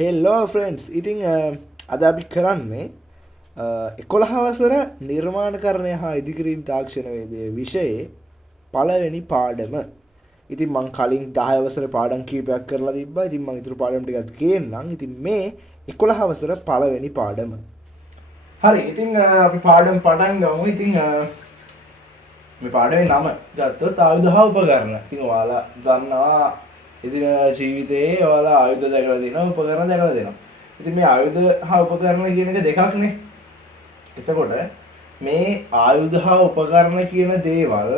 හෙල්ලෝ friends ඉතිං අද අපි කරන්නේ 11 වසර නිර්මාණකරණය හා ඉදිකිරීම් තාක්ෂණවේදය විෂයේ පළවෙනි පාඩම. ඉතින් මං කලින් 10 වසර පාඩම් කීපයක් කරලා තිබ්බා. ඉතින් මං ඊටු පාඩම් ටිකක් කියන්නම්. ඉතින් මේ 11 වසර පළවෙනි පාඩම. හරි. ඉතින් අපි පාඩම් පටන් ගමු. ඉතින් මේ පාඩමේ නම ගත්තොත් ආයුධ හා උපකරණ. ඉතින් ඔයාලා දන්නවා ඉතින් ජීවිතයේ ඔයාලා ආයුධ දැකලා තියෙනවා, උපකරණ දැකලා තියෙනවා. ඉතින් මේ ආයුධ හා උපකරණ කියන එක දෙකක්නේ. එතකොට මේ ආයුධ හා උපකරණ කියන දේවල්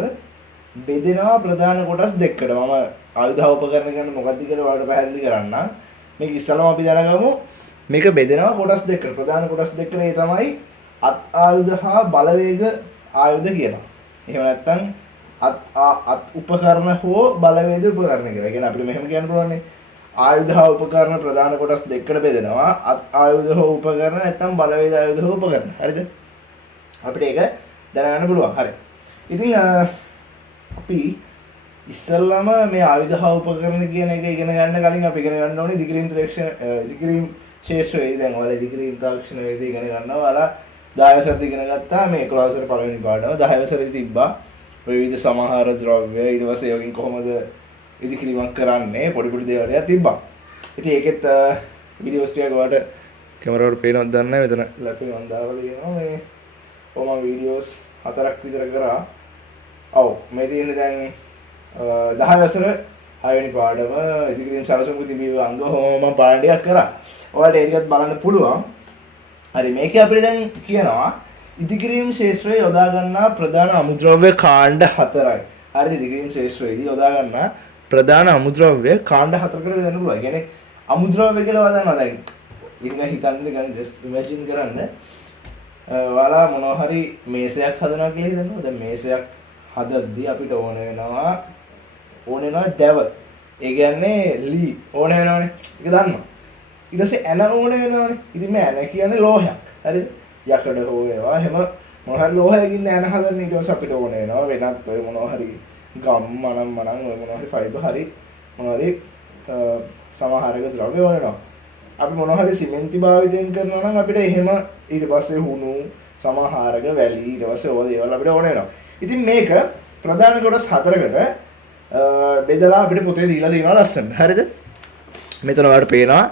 බෙදෙනවා ප්‍රධාන කොටස් දෙකකට. මම ආයුධ හා උපකරණ කියන්නේ මොකක්ද කියලා ඔයාලට පැහැදිලි කරන්නම්. මේක ඉස්සෙල්ලාම අපි දැනගමු. මේක බෙදෙනවා කොටස් දෙකකට. ප්‍රධාන කොටස් දෙකකට ඒ තමයි අත් ආයුධ හා බලවේග ආයුධ කියලා. එහෙම නැත්නම් අත් උපකරණ හෝ බලවේග උපකරණ කියලා. ඒ කියන්නේ අපිට මෙහෙම කියන්න පුළුවන් නේ. ආයුධ හා උපකරණ ප්‍රධාන කොටස් දෙකකට බෙදෙනවා. අත් ආයුධ හෝ උපකරණ නැත්නම් බලවේග ආයුධ හෝ උපකරණ. හරිද? අපිට ඒක දැනගන්න පුළුවන්. හරි. ඉතින් අපි ඉස්සල්ලාම මේ ආයුධ හා උපකරණ කියන එක ඉගෙන ගන්න කලින් අපි ඉගෙන ගන්න ඕනේ ඉදිකිරීම් ශාස්ත්‍රයේ. දැන් ඔයාලා ඉදිකිරීම් තාක්ෂණ වේදී ඉගෙන ගන්නවා. ඔයාලා 10 වසරේදී ඉගෙන ගත්තා මේ 11 වසරේ පළවෙනි පාඩම. 10 වසරේදී තිබ්බා විවිධ සමහර ද්‍රව්‍ය ඊට පස්සේ යකින් කොහොමද ඉදිකිරීමක් කරන්නේ පොඩි පොඩි දේවල් ටිකක් තිබ්බා. ඉතින් ඒකෙත් වීඩියෝස් ටිකක් ඔයාලට කැමරාවට පේනවද දන්නේ නැහැ. මෙතන ලැපේ මම දාලා තියෙනවා මේ කොහොම වීඩියෝස් 4ක් විතර කරා. ඔව් මේ තියෙන්නේ දැන් 10 වසර 6 වෙනි පාඩම ඉදිකිරීම් සැලසුම් තිබී අංග කොහොම මම පාඩම් ටිකක් කරා. ඔයාලට ඒක ටිකක් බලන්න පුළුවන්. හරි මේකේ අපිට දැන් කියනවා ඉදිකිරීම් ශාස්ත්‍රයේ යොදා ගන්නා ප්‍රධාන අමුද්‍රව්‍ය කාණ්ඩ 4යි. හරිද? ඉදිකිරීම් ශාස්ත්‍රයේදී යොදා ගන්නා ප්‍රධාන අමුද්‍රව්‍ය කාණ්ඩ 4කට බෙදන්න පුළුවන්. ඒ කියන්නේ අමුද්‍රව්‍ය කියලා වදනවා දැන්. ඉන්න හිතන්න ගන්න just imagine කරන්න. ඔයාලා මොනවා හරි මේසයක් හදනවා කියලා හිතනවා. දැන් මේසයක් හදද්දී අපිට ඕන වෙනවා දැව. ඒ කියන්නේ ලී ඕන වෙනවනේ. ඒක දන්නවා. ඊට පස්සේ ඇන ඕන වෙනවනේ. ඉතින් මේ ඇන කියන්නේ ලෝහයක්. හරිද? යකඩ හෝ ඒවා එහෙම මොනවා හරි ලෝහයකින් ඇන හදන්න ඊට පස්සේ අපිට ඕන වෙනවා වෙනත් ඔය මොනවා හරි ගම් මනම් ඔය මොනවා හරි ෆයිබර් හරි මොනවා හරි සමහරක ද්‍රව්‍ය ඕන වෙනවා. අපි මොනවා හරි සිමෙන්ති භාවිතයෙන් කරනවා නම් අපිට එහෙම ඊට පස්සේ හුණු සමහරක වැලි ඊට පස්සේ ඕවා දේවල් අපිට ඕන වෙනවා. ඉතින් මේක ප්‍රධාන කොටස් 4කට බෙදලා අපිට පොතේ දීලා තියෙනවා ලස්සනට. හරිද? මෙතන ඔයාලට පේනවා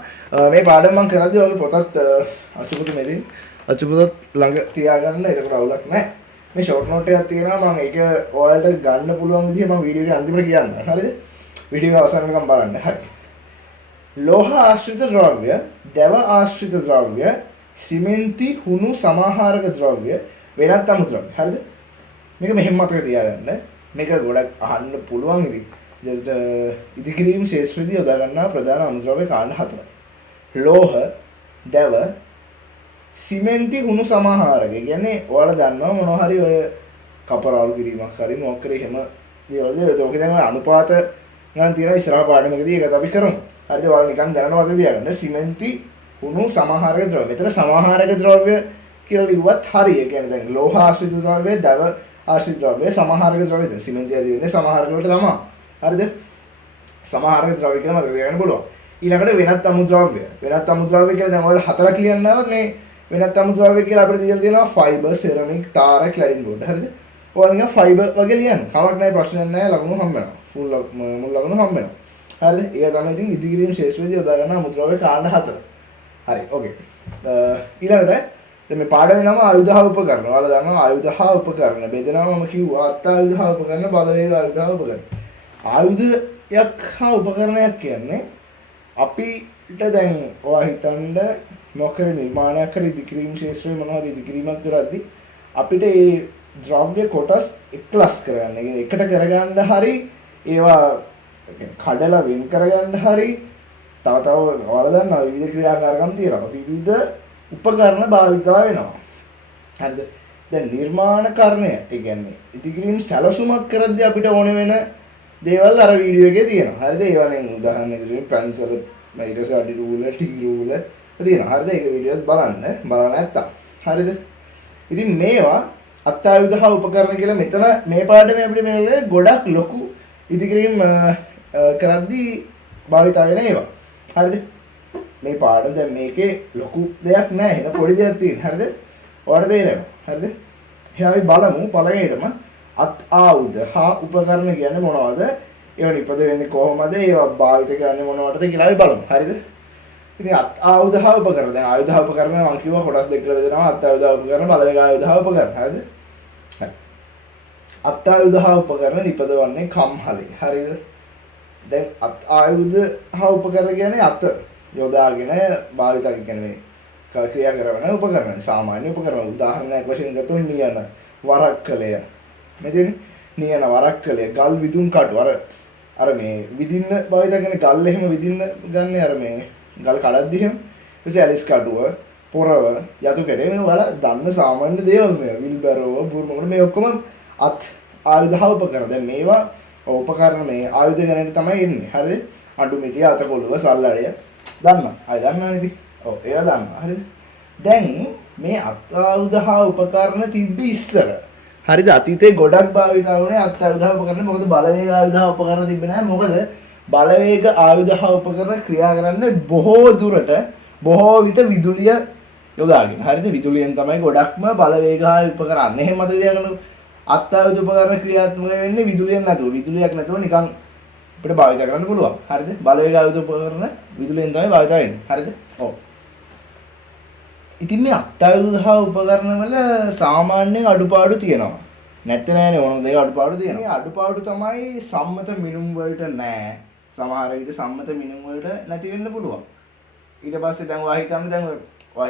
මේ පාඩම මම කරද්දී ඔයාලගේ පොතත් අච්චුපොත මෙදින් අච්චුපොතත් ළඟ තියාගන්න. ඒකට අවුලක් නැහැ. මේ ෂෝට් නෝට් එකක් තියෙනවා. මම ඒක ඔයාලට ගන්න පුළුවන් විදිහ මම වීඩියෝ එකේ අන්තිමට කියන්නම්. හරිද? වීඩියෝ එක අවසන් වෙනකම් බලන්න. හරි. ලෝහ ආශ්‍රිත ද්‍රව්‍ය, දැව ආශ්‍රිත ද්‍රව්‍ය, සිමෙන්ති හුණු සමාහාරක ද්‍රව්‍ය, වෙනත් අමුද්‍රව්‍ය. හරිද? මේක මෙහෙම මතක තියාගන්න. මේක ගොඩක් අහන්න පුළුවන් ඉතින්. just ඉදිකිරීම් ශාස්ත්‍රයේදී යොදා ගන්නා ප්‍රධාන අමුද්‍රව්‍ය කාණ්ඩ 4යි. ලෝහ, දැව, සිමෙන්ති හුණු සමාහාරක. ඒ කියන්නේ ඔයාලා දන්නවා මොනවා හරි ඔය කපරාළු කිරීමක් හරි මොකක් කරේ එහෙම දේවල් ද ඔක දැන් ඔය අනුපාත ගන්න තියෙන ඉස්සරහ පාඩමකදී ඒකත් අපි කරමු. හරිද? ඔයාලා නිකන් දැනනවා වගේ තියාගන්න. සිමෙන්ති හුණු සමාහාරක ද්‍රව්‍ය. මෙතන සමාහාරක ද්‍රව්‍ය කියලා ලිව්වත් හරි. ඒ කියන්නේ දැන් ලෝහ ආශ්‍රිත ද්‍රව්‍ය, දැව ආශ්‍රිත ද්‍රව්‍ය, සමාහාරක ද්‍රව්‍ය. දැන් සිමෙන්ති ආදී වෙන්නේ සමාහාරක වලට තමයි. හරිද? සමාහාරක ද්‍රව්‍ය කියලා මතක තියාගන්න පුළුවන්. ඊළඟට වෙනත් අමුද්‍රව්‍ය. වෙනත් අමුද්‍රව්‍ය කියලා දැන් ඔයාලා 4 කියන්නවත් මේ වෙනත් අමුද්‍රව්‍ය කියලා අපිට දීලා තියෙනවා ෆයිබර්, සෙරමික්, තාර, ක්ලැරින් බෝඩ්. හරිද? ඔයාලා නිකන් ෆයිබර් වගේ ලියන්න. කමක් නැහැ ප්‍රශ්නයක් නැහැ. ලකුණු හම්බ වෙනවා. ෆුල් මුල් ලකුණු හම්බ වෙනවා. හරිද? ඒක තමයි ඉතින් ඉදිකිරීම් ශාස්ත්‍රයේදී යොදා ගන්න අමුද්‍රව්‍ය කාණ්ඩ 4. හරි. ඕකේ. ඊළඟට දැන් මේ පාඩමේ නම ආයුධ හා උපකරණ. ඔයාලා දන්නවා ආයුධ හා උපකරණ. බෙදෙනවා මම කිව්වා අත් ආයුධ හා උපකරණ, බලවේග ආයුධ හා උපකරණ. ආයුධයක් හා උපකරණයක් කියන්නේ අපිට දැන් ඔයා හිතන්න මොකක් හරි නිර්මාණයක් හරි ඉදිකිරීම් ශාස්ත්‍රයේ මොනවා හරි ඉදිකිරීමක් කරද්දී අපිට ඒ ද්‍රව්‍ය කොටස් එක්ලස් කරගන්න. ඒ කියන්නේ එකට කරගන්න හරි ඒවා කඩලා වෙන් කරගන්න හරි තව ඔයාලා දන්නවා විවිධ ක්‍රියාකාරකම් තියෙනවා. විවිධ උපකරණ භාවිතා වෙනවා. හරිද? දැන් නිර්මාණකරණය ඒ කියන්නේ ඉදිකිරීම් සැලසුමක් කරද්දී අපිට ඕන වෙන දේවල් අර වීඩියෝ එකේ තියෙනවා. හරිද? ඒවා නේ උදාහරණයක් විදිහට පැන්සල්, ඊට පස්සේ අඩි රූලර්, ටික රූලර් තියෙනවා. හරිද? ඒක වීඩියෝස් බලන්න නැත්තම්. හරිද? ඉතින් මේවා අත්ආයුධ හා උපකරණ කියලා මෙතන මේ පාඩමේ අපිට මේ ගොඩක් ලොකු ඉදිකිරීම් කරද්දී භාවිත වෙන ඒවා. හරිද? මේ පාඩම දැන් මේකේ ලොකු දෙයක් නැහැ නේ පොඩි දෙයක් තියෙන හරිද ඔයාලට තේරෙනවා හරිද එහෙනම් අපි බලමු පළවෙනිටම අත් ආයුධ හා උපකරණ කියන්නේ මොනවද ඒවා නිපද වෙන්නේ කොහොමද ඒවා භාවිත කරන්නේ මොනවටද කියලා අපි බලමු හරිද ඉතින් අත් ආයුධ හා උපකරණ දැන් ආයුධ හා උපකරණ මම කිව්වා කොටස් දෙකකට බෙදෙනවා අත් ආයුධ හා උපකරණ බලවේග ආයුධ හා උපකරණ හරිද හරි අත් ආයුධ හා උපකරණ නිපදවන්නේ කම්හලේ හරිද දැන් අත් ආයුධ හා උපකරණ කියන්නේ අත යොදාගෙන භාවිත කියන්නේ ක්‍රියා කරන උපකරණ සාමාන්‍ය උපකරණ උදාහරණයක් වශයෙන් ගත්තොත් නියන වරක්කලය මෙතන නියන වරක්කලය ගල් විදුන් කටු අර මේ විදින්න භාවිත කරන ගල් එහෙම විදින්න ගන්න අර මේ ගල් කඩද්දි එහෙම ඊපස්සේ ඇලිස් කටුව පොරව යතු කැඩේ මේ වල දන්න සාමාන්‍ය දේවල් මේ විල්බරෝ බුර්මොන මේ ඔක්කොම අත් ආයුධ හා උපකරණ දැන් මේවා උපකරණ මේ ආයුධ ගණනේ තමයි එන්නේ හරිද අඬු මිටිය අත කොළුව සල්ලඩය දන්නවා අය දන්නවනේ ඉතින් ඔව් ඒවා දන්නවා හරිද දැන් මේ අත් ආයුධ හා උපකරණ තිබ්බ ඉස්සර හරිද අතීතේ ගොඩක් භාවිත වුණේ අත් ආයුධ හා උපකරණ මොකද බලවේග ආයුධ හා උපකරණ තිබ්බේ නැහැ මොකද බලවේග ආයුධ හා උපකරණ ක්‍රියා කරන්නේ බොහෝ දුරට බොහෝ විට විදුලිය යොදාගෙන හරිද විදුලියෙන් තමයි ගොඩක්ම බලවේග හා උපකරණ එහෙම මතක තියාගන්න අත් ආයුධ උපකරණ ක්‍රියාත්මක වෙන්නේ විදුලියෙන් නැතුව විදුලියක් නැතුව නිකන් අපිට භාවිත කරන්න පුළුවන් හරිද බලවේග ආයුධ උපකරණ විදුලියෙන් තමයි භාවිත වෙන්නේ හරිද ඔව් ඉතින් මේ අත් ආයුධ හා උපකරණ වල සාමාන්‍යයෙන් අඩුපාඩු තියෙනවා නැත්te නෑනේ ඕන දෙක අඩුපාඩු තියෙනවා මේ අඩුපාඩු තමයි සම්මත මිනුම් වලට නෑ සමහර විට සම්මත මිනුම් වලට නැති වෙන්න පුළුවන් ඊට පස්සේ දැන් ඔයා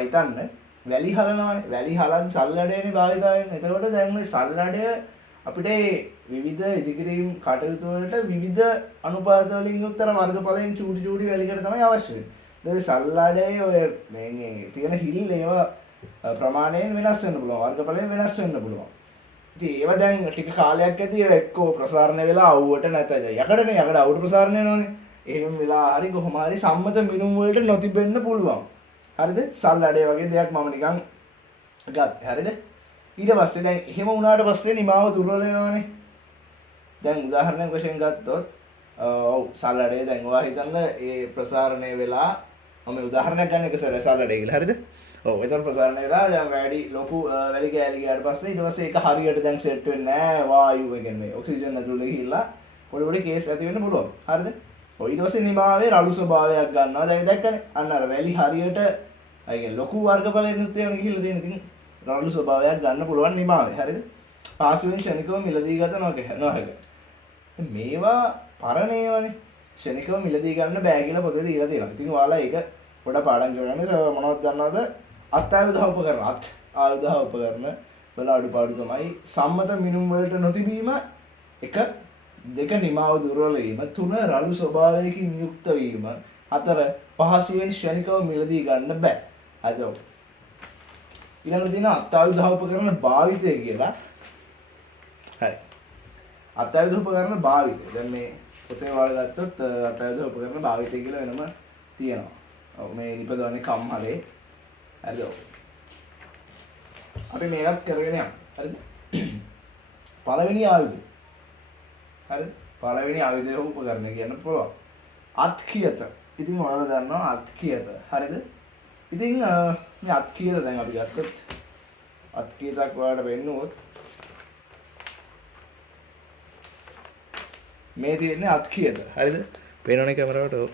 හිතන්න වැලි හලනවානේ වැලි හලන් සල්ලඩේනේ භාවිත වෙන්නේ එතකොට දැන් මේ සල්ලඩය අපිට විවිධ ඉදිකිරීම් කටයුතු වලට විවිධ අනුපාත වලින් යුක්තර වර්ගඵලයෙන් චූටි චූටි වැලිකට තමයි අවශ්‍ය වෙන්නේ. ඒ සල්ලාඩේ ඔය මේ තියෙන හිල් ඒවා ප්‍රමාණයෙන් වෙනස් වෙන්න පුළුවන්. වර්ගඵලයෙන් වෙනස් වෙන්න පුළුවන්. ඉතින් ඒවා දැන් ටික කාලයක් ඇති ඒවා එක්කෝ ප්‍රසාරණය වෙලා අවුවට නැත්නම් යකඩ අවුවට ප්‍රසාරණය වෙනවනේ. එහෙම වෙලා හරි කොහොම හරි සම්මත මිනුම් වලට නොතිබෙන්න පුළුවන්. හරිද? සල්ලාඩේ වගේ දෙයක් මම නිකන් ගත්තා. හරිද? ඊට පස්සේ දැන් එහෙම වුණාට පස්සේ නිමාව දුර්වල වෙනවානේ. දැන් උදාහරණයක් වශයෙන් ගත්තොත් ඔව් සල්ලඩේ දැන් ඔයා හිතන්න ඒ ප්‍රසාරණය වෙලා මම උදාහරණයක් ගන්න එක සල්ලඩේ කියලා හරිද? ඔව් එතන ප්‍රසාරණය වෙලා දැන් වැඩි ලොකු වැලි කෑලි ගියාට පස්සේ ඊට පස්සේ ඒක හරියට දැන් සෙට් වෙන්නේ නැහැ වායුව කියන්නේ ඔක්සිජන් ඇතුළේ ගිහිල්ලා පොඩි පොඩි කේස් ඇති වෙන්න පුළුවන්. හරිද? ඔය ඊට පස්සේ නිමාවේ රළු ස්වභාවයක් ගන්නවා. දැන් දැක්කනේ අන්න අර වැලි හරියට අය කියන්නේ ලොකු වර්ගඵලයක් නුත් ඒවන ගිහිල්ලා තියෙන ඉතින් රළු ස්වභාවයක් ගන්න පුළුවන් නිමාවේ. හරිද? පාසුවෙන් ක්ෂණිකව මිලදී ගත නොහැක. මේවා පරණ ඒවානේ. ක්ෂණිකව මිලදී ගන්න බෑ කියලා පොතේ දීලා තියෙනවා. ඉතින් ඔයාලා ඒක පොඩ පාඩම් කරගන්න මොනවද ගන්නවද? අත් ආයුධ උපකරණ. අත් ආයුධ උපකරණ වල අඩුපාඩු තමයි සම්මත මිනුම් වලට නොතිබීම එක දෙක නිමාව දුර්වල වීම තුන රළු ස්වභාවයකින් යුක්ත වීම හතර පහසුවෙන් ක්ෂණිකව මිලදී ගන්න බෑ. හරිද? ඊළඟට තියෙන අත් ආයුධ උපකරණ භාවිතය කියලා. හරි. අත් ආයුධ උපකරණ භාවිතය. දැන් මේ පොතේ වල ගත්තොත් අත් ආයුධ උපකරණ භාවිතය කියලා වෙනම තියෙනවා. ඔව් මේ නිපදවන්නේ කම්හලේ. හරිද? අපි මේකත් කරගෙන යමු. හරිද? පළවෙනි ආයුධය. හරිද? පළවෙනි ආයුධය උපකරණ කියන්න පුළුවන්. අත් කියත. ඉතින් ඔයාලා දන්නවා අත් කියත. හරිද? ඉතින් මේ අත් කියත දැන් අපි ගත්තොත් අත් කියතක් ඔයාලට වෙන්නුවොත් මේ තියෙන්නේ අත් කියත. හරිද? පේනවනේ කැමරාවට.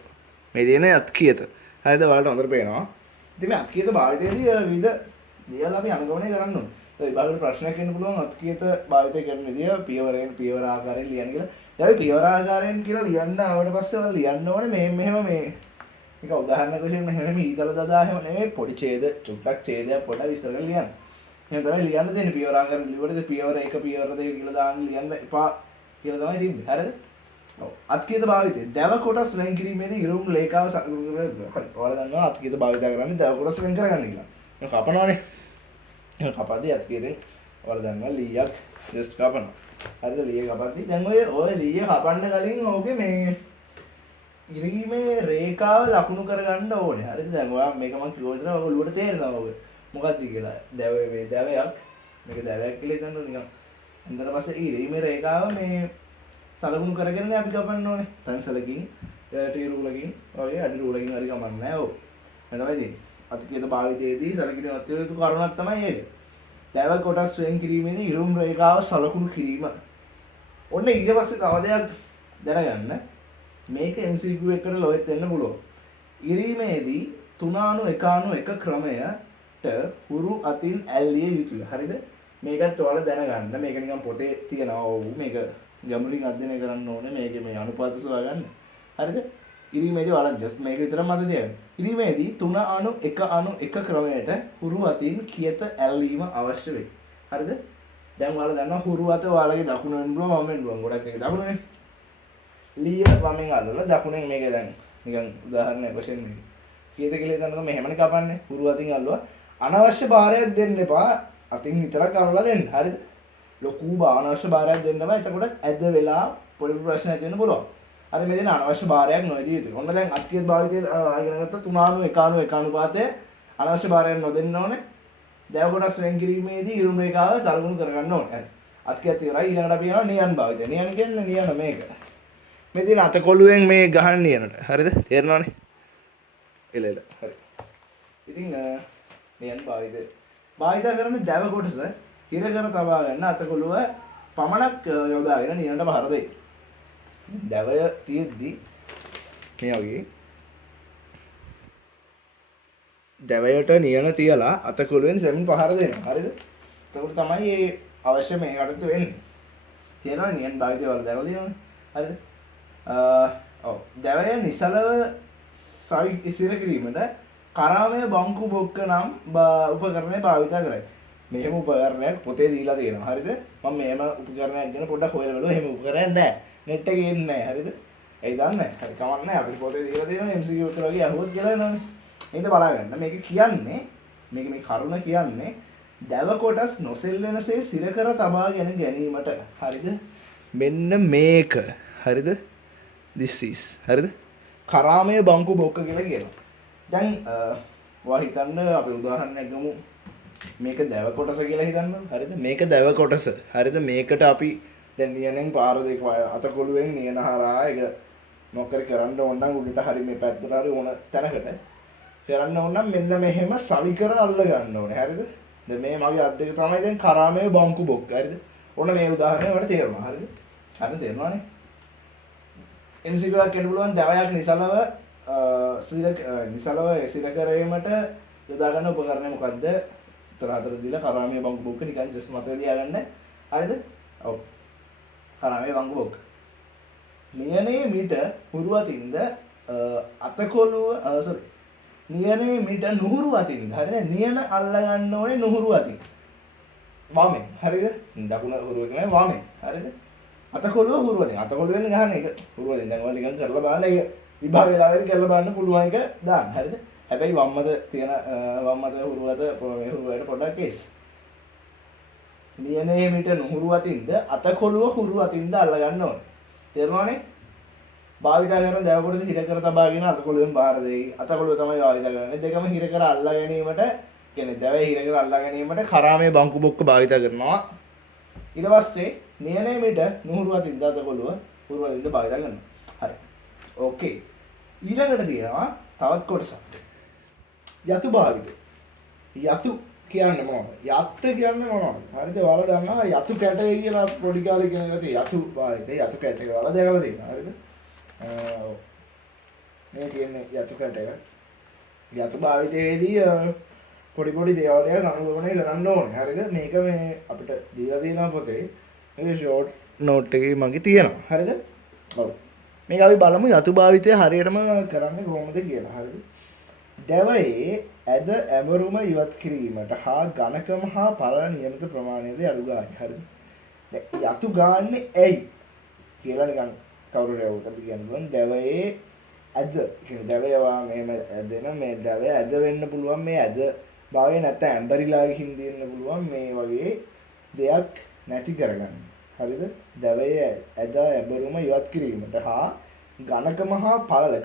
මේ තියෙන්නේ අත් කියත. හරිද? ඔයාලට හොඳට පේනවා. ඉතින් මේ අත් කියත භාවිතයේදී විවිධ දේවල් අපි අනුගමනය කරන්න ඕනේ. ඒ විභාගයට ප්‍රශ්නයක් එන්න පුළුවන් අත් කියත භාවිතය කරන විදිය පියවර ආකාරයෙන් ලියන්න කියලා. දැන් අපි පියවර ආකාරයෙන් කියලා ලියන්න ආවට පස්සේ ඔයාලා ලියන්න ඕනේ මෙහෙම මේ එක උදාහරණයක් වශයෙන් මෙහෙම ඊතල දදා එහෙම නෙමෙයි පොඩි ඡේද චුට්ටක් ඡේදයක් පොඩ්ඩක් විස්තර කරලා ලියන්න. එහෙනම් තමයි ලියන්න දෙන්නේ පියවර ආකාරයෙන් ලියුවට පියවර 1 පියවර 2 කියලා දාන්න ලියන්න එපා කියලා තමයි තිබ්බේ. හරිද? ඔව්. අත්කීත භාවිතය. දැව කොටස් වෙන් කිරීමේදී ඉරුම් ලේඛාව හරි. ඔයාලා දන්නවා අත්කීත භාවිත කරන්නේ දැව කොටස් වෙන් කරගන්න කියලා. මේ කපනවානේ. මේ කපද්දී අත්කීතෙන් ඔයාලා දන්නවා ලීයක් ජස්ට් කපනවා. හරිද? ලීය කපද්දී දැන් ඔය ලීය කපන්න කලින් ඕකේ මේ ඉරීමේ රේඛාව ලකුණු කරගන්න ඕනේ. හරිද? දැන් ඔයා මේක මම කිව්ව විතර ඔයගොල්ලෝට තේරෙනවා ඔය. මොකක්ද කියලා. දැවයක් මේක දැවයක් කියලා හිතන්න නිකන්. ඊට පස්සේ ඉරීමේ රේඛාව මේ සලකුණු කරගෙන අපි කපන්න ඕනේ. පැන්සලකින්, ටී රූලකින්, ඔය අඩි රූලකින් හරි කමන්නේ නැහැ. ඔව්. මේ තමයි තියෙන්නේ. අතිකේත භාවිතයේදී සැලකිලි නොගත යුතු කරුණක් තමයි ඒක. දැවල් කොටස් වෙන් කිරීමේදී ඉරුම් රේඛාව සලකුණු කිරීම. ඔන්න ඊට පස්සේ තව දෙයක් දැනගන්න. මේක MCQ එකට ලොයෙත් වෙන්න පුළුවන්. ඉරීමේදී 3:1:1 ක්‍රමයට හුරු අතින් ඇල්ලිය යුතුය. හරිද? මේකත් ඔයාලා දැනගන්න. මේක නිකන් පොතේ තියෙනවා. ඔව් මේක ගැඹුරින් අධ්‍යයනය කරන්න ඕනේ. මේකේ මේ අනුපාත සොයාගන්න. හරිද? ඉරීමේදී ඔයාලා just මේක විතරක් මතක තියාගන්න. ඉරීමේදී 3:1:1 ක්‍රමයට හුරු අතින් කියත ඇල්ලීම අවශ්‍ය වෙයි. හරිද? දැන් ඔයාලා දන්නවා හුරු අත ඔයාලගේ දකුණ වෙන්න පුළුවන් වම් වෙන්න පුළුවන්. ගොඩක් එක දකුණනේ. ලිය වමෙන් අල්ලලා දකුණෙන් මේක දැන් නිකන් උදාහරණයක් වශයෙන් මේක. කීයද කියලා හිතන්නකො මෙහෙමනේ කපන්නේ. හුරු අතින් අල්ලුවා. අනවශ්‍ය භාරයක් දෙන්න එපා. අතින් විතරක් අල්ලලා දෙන්න. හරිද? ලොකු අනවශ්‍ය භාරයක් දෙන්න බෑ. එතකොට ඇද වෙලා පොඩි ප්‍රශ්න ඇති වෙන්න පුළුවන්. අද මේ දෙන අනවශ්‍ය භාරයක් නොදී යුතුයි. ඔන්න දැන් අත්කියත් භාවිතය ඉගෙන ගත්ත 3:1:1 අනුපාතය අනවශ්‍ය භාරයක් නොදෙන්න ඕනේ. දැව කොටස් වෙන් කිරීමේදී ඉරුම් රේඛාව සලකුණු කරගන්න ඕනේ. හරි. අත්කියත් ඉවරයි. ඊළඟට අපි යනවා නියන් භාවිතය. නියන් කියන්නේ නියන මේක. මේ දින අතකොළුවෙන් මේ ගහන නියනට. හරිද? තේරෙනවනේ? එල. හරි. ඉතින් නියන් භාවිතය. භාවිත කරන දැව කොටස හිර කර තබා ගන්න අතකොළුව පමණක් යොදාගෙන නියනට පහර දෙයි. දැවය තියෙද්දි මේ වගේ දැවයට නියන තියලා අතකොළුවෙන් සෙමින් පහර දෙනවා. හරිද? එතකොට තමයි මේ අවශ්‍ය මේ කටයුතු වෙන්නේ. තේරෙනවද? නියන් භාවිතය වල දැව දිනවනේ. හරිද? ඔව්. දැවය නිසලව ඉසිර කිරීමට කරාමය බංකු බොක්ක නම් උපකරණය භාවිත කරයි. මෙහෙම උපකරණයක් පොතේ දීලා තියෙනවා. හරිද? මම මෙහෙම උපකරණයක් ගැන පොඩ්ඩක් හොයලා බලුවා. එහෙම උපකරණයක් නැහැ. නෙට් එකේ ඉන්නේ නැහැ. හරිද? ඒ දන්නේ. හරි කමක් නැහැ. අපිට පොතේ දීලා තියෙනවා MCQ එක වගේ අහුවත් කියලා එනවනේ. එහෙනම් බලාගන්න. මේක කියන්නේ මේ කරුණ කියන්නේ දැව කොටස් නොසෙල්ලෙනසේ සිර කර තබාගෙන ගැනීමට. හරිද? මෙන්න මේක. හරිද? this is. හරිද? කරාමය බංකු බොක්ක කියලා කියනවා. දැන් ඔයා හිතන්න අපි උදාහරණයක් ගමු. මේක දැව කොටස කියලා හිතන්න. හරිද? මේක දැව කොටස. හරිද? මේකට අපි දැන් නියනෙන් පාර දෙක අතකොළුවෙන් නියන හරහා එක මොකද කරන්න ඕන නම් උඩට හරි මේ පැත්තට හරි ඕන තැනකට කරන්න ඕන නම් මෙන්න මෙහෙම සවි කර අල්ල ගන්න ඕනේ. හරිද? දැන් මේ මගේ අත් දෙක තමයි දැන් කරාමයේ බංකු බොක්ක. හරිද? ඔන්න මේ උදාහරණය වලට තේරුණා. හරිද? හරිද? තේරුණානේ? MCQ එකක් කියන්න පුළුවන් දැවයක් නිසලව සිර කිරීමට යොදා ගන්න උපකරණය මොකද්ද? උත්තර හතර දීලා කරාමයේ බංකු බොක්ක නිකන් ජස්ට් මතක තියාගන්න. හරිද? ඔව්. කරාමයේ බංකු බොක්ක. නියනේ මිට හුරු අතින්ද අතකොළුව නියනේ මිට නුහුරු අතින්ද. හරිද? නියන අල්ල ගන්න ඕනේ නුහුරු අතින්. වමෙන්. හරිද? දකුණ හුරුව කියන්නේ වමෙන්. හරිද? අතකොළුව හුරු අතින්. අතකොළුවෙන් ගහන එක හුරු අතින්. දැන් ඔයාලා නිකන් කරලා බලන්න ඒක විභාග වෙලාවෙදී කරලා බලන්න පුළුවන් එක දාන්න. හරිද? හැබැයි වම් අත තියෙන වම් අත හුරු අත මේ හුරු වලට පොඩ්ඩක් කේස්. නියනේ මිට නුහුරු අතින්ද අතකොළුව හුරු අතින්ද අල්ල ගන්න ඕනේ. තේරුණානේ? භාවිතා කරන දැව කොටස හිර කර තබාගෙන අතකොළුවෙන් බාර දෙයි. අතකොළුව තමයි භාවිතා කරන්නේ. දෙකම හිර කර අල්ලා ගැනීමට කියන්නේ දැව හිර කර අල්ලා ගැනීමට කරාමයේ බංකු බොක්ක භාවිතා කරනවා. ඊට පස්සේ නියනේ මිට නුහුරු අතින්ද අතකොළුව හුරු අතින්ද භාවිතා කරනවා. හරි. ඕකේ. ඊළඟට තියෙනවා තවත් කොටසක්. යතු භාවිතය. යතු කියන්නේ මොනවද? යත්ත කියන්නේ මොනවද? හරිද? ඔයාලා දන්නවා යතු කැටය කියලා පොඩි කාලේ ඉගෙන ගත්තේ යතු භාවිතය. යතු කැටය ඔයාලා දැකලා තියෙනවා. හරිද? මේ කියන්නේ යතු කැටය. යතු භාවිතයේදී පොඩි පොඩි දේවල් ටික අනුගමනය කරන්න ඕනේ. හරිද? මේක මේ අපිට දීලා තියෙන පොතේ මේ ෂෝට් නෝට් එකේ මගේ තියෙනවා. හරිද? ඔව්. මේක අපි බලමු යතු භාවිතය හරියටම කරන්නේ කොහොමද කියලා. හරිද? දැවයේ ඇද ඇමරුම ඉවත් කිරීමට හා ඝනකම හා පළල නියමිත ප්‍රමාණයද අඩු ගන්න. හරිද? දැන් යතු ගාන්නේ ඇයි කියලා නිකන් කවුරුර යවුවට කියනවා. දැවයේ ඇද කියන්නේ දැවයවා මෙහෙම ඇදෙන මේ දැවය ඇද වෙන්න පුළුවන්. මේ ඇද භාවය නැත්නම් ඇම්බරිලා ගිහින් දෙන්න පුළුවන් මේ වගේ දෙයක් නැති කරගන්න. හරිද? දැවයේ ඇද ඇඹරුම ඉවත් කිරීමට හා ඝනකම හා පළල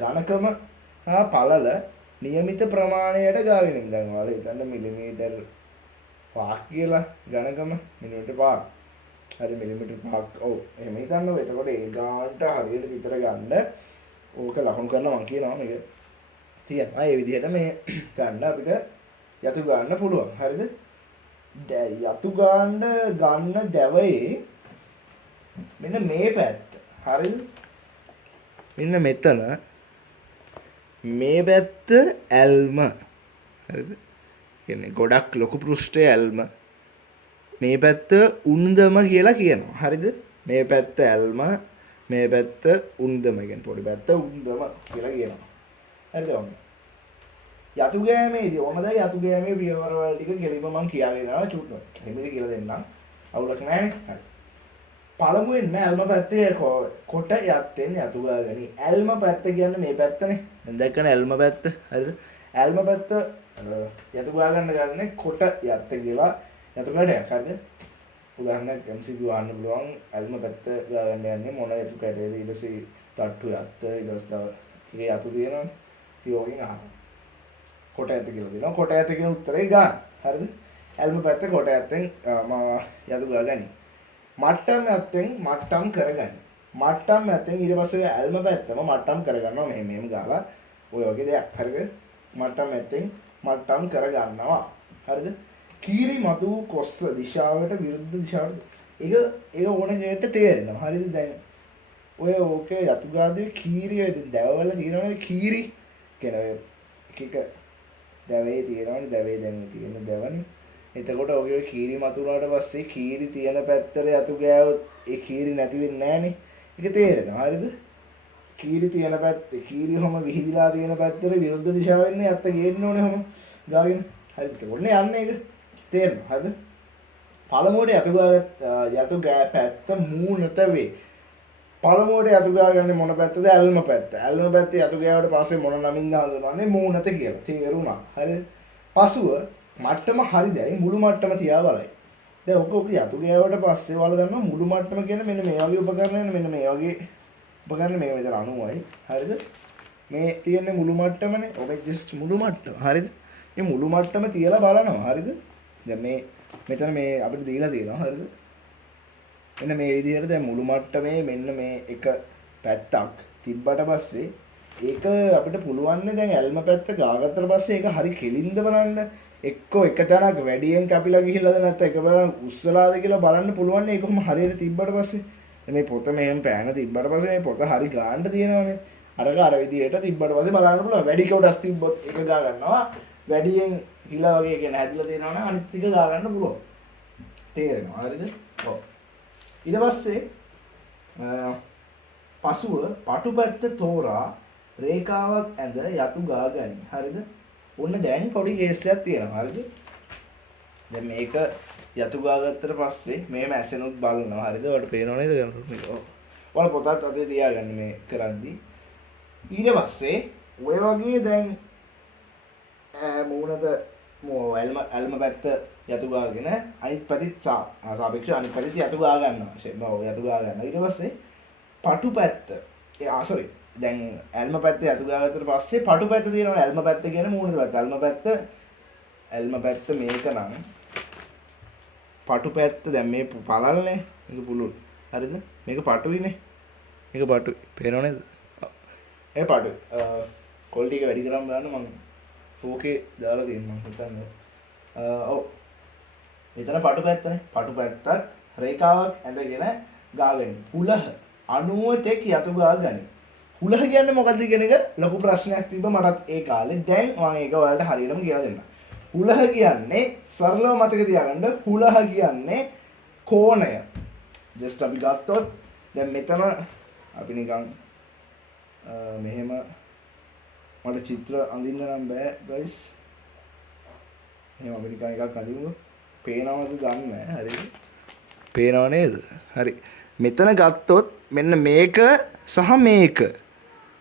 හා පළල නියමිත ප්‍රමාණයට ගාගෙන දැන් ඔයාලා හිතන්න මිලිමීටර් 5ක් කියලා ඝනකම මිලිමීටර් 5ක්. හරි මිලිමීටර් 5ක්. ඔව් එහෙම හිතන්නකො. එතකොට ඒ ගානට හරියට විතර ගන්න ඕක ලකුණු කරලා මම කියනවා මේක තියෙනවා. ඒ විදිහට මේ ගන්න අපිට යතු ගන්න පුළුවන්. හරිද? යතු ගන්න දැවයේ මෙන්න මේ පැත්ත. හරිද? මෙන්න මෙතන මේ පැත්ත ඇල්ම. හරිද? කියන්නේ ගොඩක් ලොකු පෘෂ්ඨයේ ඇල්ම. මේ පැත්ත උන්දම කියලා කියනවා. හරිද? මේ පැත්ත ඇල්ම, මේ පැත්ත උන්දම. කියන්නේ පොඩි පැත්ත උන්දම කියලා කියනවා. හරිද? යතු ගෑමේදී ඔහමද යතු ගෑමේ පියවරවල ටික කෙලින්ම මම කියාගෙන යනවා චුට්ටක්. එහිමද කියලා දෙන්නම්. අවුලක් නැහැ නේ. හරි. පළමුවෙන්ම ඇල්ම පැත්තේ කොට යත්තෙන් යතු ගාගනි. ඇල්ම පැත්ත කියන්නේ මේ පැත්තනේ. දැන් දැක්කනේ ඇල්ම පැත්ත. හරිද? ඇල්ම පැත්ත යතු ගා ගන්න ගන්නේ කොට යත්ත කියලා යතු කැටයක්. හරිද? උදාහරණයක් MCQ ගන්න පුළුවන් ඇල්ම පැත්ත ගා ගන්න යන්නේ මොන යතු කැටයේද? ඊට පස්සේ තට්ටු යත්ත ඊට පස්සේ තව යතු තියෙනවනේ. ඉතින් ඕකෙන් අහන්න. කොට ඇත කියලා දෙනවා. කොට ඇත කියන උත්තරේ ගන්න. හරිද? ඇල්ම පැත්ත කොට ඇත්තෙන් යතු ගා ගනි. මට්ටම් ඇත්තෙන් මට්ටම් කරගනි. මට්ටම් ඇත්තෙන් ඊට පස්සේ ඇල්ම පැත්තම මට්ටම් කරගන්නවා මෙහෙම ගාලා ඔය වගේ දෙයක්. හරිද? මට්ටම් ඇත්තෙන් මට්ටම් කරගන්නවා. හරිද? කීරි මතු කොස්ස දිශාවට විරුද්ධ දිශාවට ඒක ඕන කෙනෙක්ට තේරෙනවා. හරිද? දැන් ඔය ඕකේ යතු ගාදුවේ කීරිය දැවවල තියෙනවනේ කීරි කියන ඔය එක දැවේ තියෙනවනේ දැවේ දැන් තියෙන දැවනේ. එතකොට ඔගේ කීරි මතුනාට පස්සේ කීරි තියෙන පැත්තට යතු ගෑවොත් ඒ කීරි නැති වෙන්නේ නැහනේ. ඒක තේරෙනවා. හරිද? කීරි තියෙන පැත්තේ කීරි හැම විහිදිලා තියෙන පැත්තට විරුද්ධ දිශාවෙන් යත්ත ගේන්න ඕනේ හැම ගාගෙන. හරිද? ඔන්නේ යන්නේ ඒක. තේරෙනවා. හරිද? පළමුවට යතු ගෑ පැත්ත මූණත වේ. පළමුවට යතු ගාගන්නේ මොන පැත්තද? ඇල්ම පැත්ත. ඇල්ම පැත්තේ යතු ගෑවට පස්සේ මොන නමින්ද හඳුන්වන්නේ? මූණත කියලා. තේරුණා. හරිද? පසුව මට්ටම හරිදයි මුළු මට්ටම තියා බලයි. දැන් ඔක යතු ගෑවට පස්සේ වල ගන්නවා මුළු මට්ටම කියන්නේ මෙන්න මේ වගේ උපකරණ මෙන්න මේ වගේ උපකරණ මේක මෙතන 90යි. හරිද? මේ තියෙන්නේ මුළු මට්ටමනේ. ඔක ජස්ට් මුළු මට්ටම. හරිද? මේ මුළු මට්ටම තියලා බලනවා. හරිද? දැන් මේ මෙතන මේ අපිට දීලා තියෙනවා. හරිද? මෙන්න මේ විදිහට දැන් මුළු මට්ටමේ මෙන්න මේ එක පැත්තක් තිබ්බට පස්සේ ඒක අපිට පුළුවන් දැන් ඇල්ම පැත්ත ගාගත්තට පස්සේ ඒක හරි කෙලින්ද බලන්න. එක්කෝ එක තැනක වැඩියෙන් කැපිලා ගිහිල්ලාද නැත්නම් එකපාරම උස්සලාද කියලා බලන්න පුළුවන් නේ. ඒක කොහොම හරියට තිබ්බට පස්සේ මේ පොත මෙහෙම පෑන තිබ්බට පස්සේ මේ පොත හරි ගාන්න තියෙනවානේ. අර විදිහට තිබ්බට පස්සේ බලන්න පුළුවන්. වැඩි කොටස් තිබ්බොත් එක ගා ගන්නවා. වැඩියෙන් හිලා වගේ කියන හැදලා තියෙනවා නම් අනිත් ටික ගා ගන්න පුළුවන්. තේරෙනවා. හරිද? ඔව්. ඊට පස්සේ පසුව පටුපැත්ත තෝරා රේඛාවක් ඇඳ යතු ගා ගනි. හරිද? ඔන්න දැන් පොඩි කේස් එකක් තියෙනවා. හරිද? දැන් මේක යතු ගාගත්තට පස්සේ මේම ඇසෙනුත් බලනවා. හරිද? ඔයාලට පේනව නේද? ඔව්. ඔයාලා පොතත් අතේ තියාගන්න මේ කරද්දී. ඊට පස්සේ ඔය වගේ දැන් මූණට ඇල්ම පැත්ත යතු ගාගෙන අනිත් පැතිත් සාපේක්ෂව අනිත් පැතිත් යතු ගා ගන්නවා. යතු ගා ගන්නවා. ඊට පස්සේ පටු පැත්ත sorry දැන් ඇල්ම පැත්ත යතු ගාගත්තට පස්සේ පටු පැත්ත තියෙනවා. ඇල්ම පැත්ත කියන්නේ මූණේ පැත්ත. ඇල්ම පැත්ත මේක නම් පටු පැත්ත දැන් මේ පළල්නේ. මේක පුළුල්. හරිද? මේක පටුයිනේ. මේක පටුයි. පේනව නේද? ඒ පටුයි. ක්වොලිටි එක වැඩි කරන් බලන්න මම 4K දාලා තියෙනවා මම හිතන්නේ. ඔව්. මෙතන පටු පැත්තනේ. පටු පැත්තත් රේඛාවක් ඇඳගෙන ගාගනි. හුලහ 90 තෙක් යතු ගාගනි. හුලහ කියන්නේ මොකක්ද කියන එක ලොකු ප්‍රශ්නයක් තිබ්බ මටත් ඒ කාලේ. දැන් මම ඒක ඔයාලට හරියටම කියලා දෙන්නම්. හුලහ කියන්නේ සරලව මතක තියාගන්න. හුලහ කියන්නේ කෝණය. ජස්ට් අපි ගත්තොත් දැන් මෙතන අපි නිකන් මෙහෙම මට චිත්‍ර අඳින්න නම් බෑ ගයිස්. එහෙනම් අපි නිකන් එකක් අඳිමු. පේනවද ගන්න හරිද? පේනව නේද? හරි. මෙතන ගත්තොත් මෙන්න මේක සහ මේක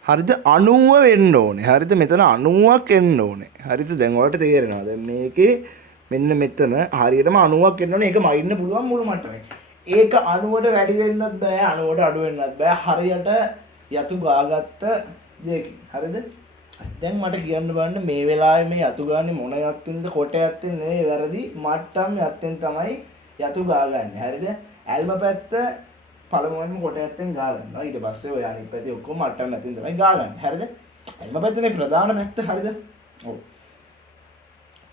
හරිද 90 වෙන්න ඕනේ. හරිද? මෙතන 90ක් එන්න ඕනේ. හරිද? දැන් ඔයාලට තේරෙනවා. දැන් මේකේ මෙන්න මෙතන හරියටම 90ක් එන්න ඕනේ. ඒක මයින්න පුළුවන් මුළු මට්ටමේ. ඒක 90ට වැඩි වෙන්නත් බෑ 90ට අඩු වෙන්නත් බෑ. හරියට යතු ගාගත්ත දෙකකින්. හරිද? දැන් මට කියන්න බලන්න මේ වෙලාවේ මේ යතු ගාන්නේ මොන යත්තෙන්ද කොට යත්තෙන් නෙවෙයි වැරදි මට්ටම් යත්තෙන් තමයි යතු ගාගන්නේ. හරිද? ඇල්ම පැත්ත පළමුවෙන්ම කොට යත්තෙන් ගා ගන්නවා. ඊට පස්සේ ඔය අනිත් පැත්තේ ඔක්කොම මට්ටම් යත්තෙන් තමයි ගාගන්නේ. හරිද? අනිම පැත්තනේ ප්‍රධාන පැත්ත හරිද? ඔව්.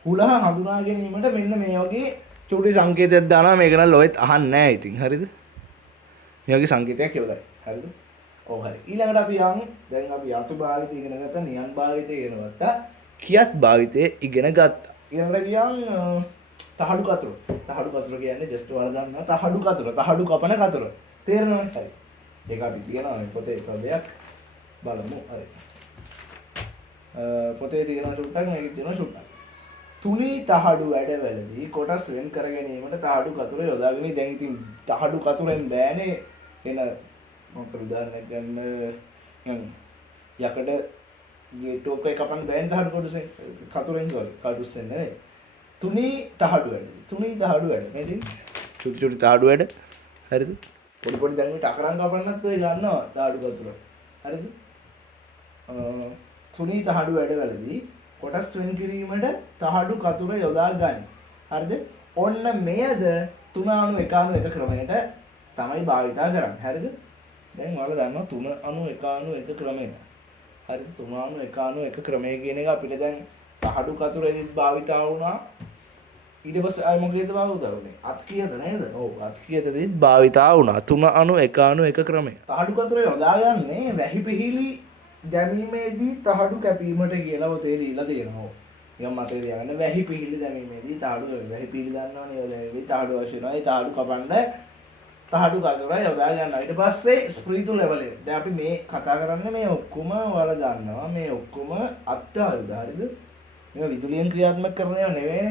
හුලහ හඳුනා ගැනීමට මෙන්න මේ වගේ චූටි සංකේතයක් දානවා. මේක නම් ලොවෙත් අහන්නේ නැහැ ඉතින්. හරිද? මේ වගේ සංකේතයක් යොදයි. හරිද? ඔව් හරි. ඊළඟට අපි යන් දැන් අපි අතු භාවිතය ඉගෙන ගත්තා, නියන් භාවිතය ඉගෙන ගත්තා, කියත් භාවිතය ඉගෙන ගත්තා. ඊළඟට කියන් තහඩු කතුර. තහඩු කතුර කියන්නේ ජස්ට් ඔයාලා දන්නවා තහඩු කතුර. තහඩු කපන කතුර. තේරෙනවද? හරි. ඒක අපි තියනවා මේ පොතේ පදයක් බලමු. හරි. පොතේ තියෙනවා චුට්ටක් මේකේ තියෙනවා චුට්ටක්. තුනී තහඩු වැඩවලදී කොටස් වෙන් කර ගැනීමට තහඩු කතුර යොදාගෙන දැන් ඉතින් තහඩු කතුරෙන් බෑනේ එන මොකද උදාහරණයක් ගන්න යකඩ ගේට්ටුවක කපන්න බෑනේ තහඩු කොටසෙන් කතුරෙන් කඩුස්සෙන් නෙවෙයි. තුනී තහඩු වැඩ. තුනී තහඩු වැඩ. නේද? චුටි චුටි තහඩු වැඩ. හරිද? පොඩි පොඩි දැන් මේ අකරන් කපන්නත් ඔය ගන්නවා තහඩු කතුර. හරිද? තුනී තහඩු වැඩවලදී කොටස් වෙන් කිරීමට තහඩු කතුර යොදා ගනි. හරිද? ඔන්න මෙයද 3:1:1 ක්‍රමයට තමයි භාවිතා කරන්නේ. හරිද? දැන් ඔයාලා දන්නවා 3:1:1 ක්‍රමය. හරිද? 3:1:1 ක්‍රමය කියන එක අපිට දැන් තහඩු කතුරෙදිත් භාවිතා වුණා. ඊට පස්සේ ආයෙ මොකේද භාවිතා වුනේ? අත්කියද නේද? ඔව් අත්කියතෙදිත් භාවිතා වුණා 3:1:1 ක්‍රමය. තහඩු කතුර යොදාගන්නේ වැහි පිහිලි දැමීමේදී තහඩු කැපීමට කියලා පොතේ දීලා තියෙනවා. නිකන් මතක තියාගන්න වැහි පිහිලි දැමීමේදී තහඩු වැහි පිහිලි දන්නවනේ ඔය දැමීමේදී තහඩු අවශ්‍ය වෙනවා. ඒ තහඩු කපන්න තහඩු කතුර යොදා ගන්නවා. ඊට පස්සේ ස්ප්‍රීතු ලෙවල් එක. දැන් අපි මේ කතා කරන්නේ මේ ඔක්කොම ඔයාලා දන්නවා. මේ ඔක්කොම අත්ආයුධ හරිද? මේ විදුලියෙන් ක්‍රියාත්මක කරන ඒවා නෙවෙයි.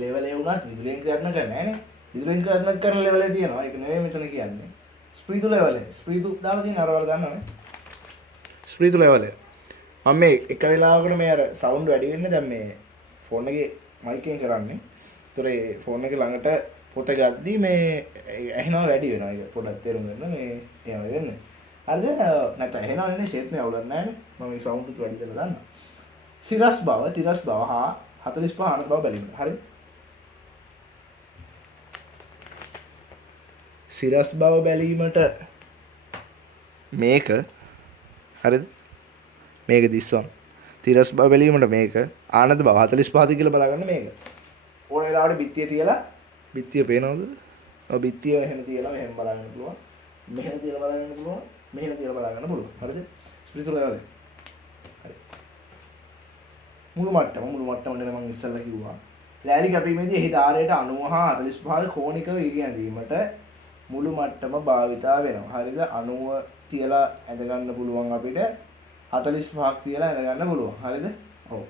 ලෙවල් එක උනත් විදුලියෙන් ක්‍රියාත්මක කරන්නේ නැහැ නේ. විදුලියෙන් ක්‍රියාත්මක කරන ලෙවල් එක තියෙනවා. ඒක නෙවෙයි මෙතන කියන්නේ. ස්ප්‍රීතු ලෙවල් එක. ස්ප්‍රීතු දාලා තියෙන අර ඔයාලා දන්නවනේ. ස්ප්‍රීතු ලෙවල් එක. මම මේ එක වෙලාවකට මේ අර සවුන්ඩ් වැඩි වෙන්නේ දැන් මේ ෆෝන් එකේ මයික් එකෙන් කරන්නේ. ඒතර ඒ ෆෝන් එක ළඟට පොත ගද්දි මේ ඇහෙනවා වැඩි වෙනවා. ඒක පොඩ්ඩක් තේරුම් ගන්න මේ එහෙම වෙන්නේ. හරිද? නැත්නම් ඇහෙනවා නේ ෂේප් මේ අවුලක් නැහැ නේ. මම මේ සවුන්ඩ් එක වැඩි කරලා දාන්නම්. සිරස් බව, තිරස් බව හා 45 අනත බව බැලීම. හරිද? සිරස් බව බැලීමට මේක හරිද? මේක දිස්වන. තිරස් බව බැලීමට මේක ආනත බව 45ද කියලා බලාගන්න මේක. ඕන වෙලාවට බිත්තිය තියලා බිත්තිය පේනවද? ඔය බිත්තිය එහෙම තියලා මෙහෙම බලන්න පුළුවන්. මෙහෙම තියලා බලන්න පුළුවන්. මෙහෙම තියලා බලන්න පුළුවන්. හරිද? ස්ප්‍රීතු ලෙවල් එක. හරි. මුළු මට්ටම මම ඉස්සෙල්ලා කිව්වා. ලෑලි කැපීමේදී එහි ධාරයට 90 හා 45 කෝණිකව ඉරි ඇඳීමට මුළු මට්ටම භාවිතා වෙනවා. හරිද? 90 තියලා ඇඳ ගන්න පුළුවන් අපිට 45ක් තියලා ඇඳ ගන්න පුළුවන්. හරිද? ඔව්.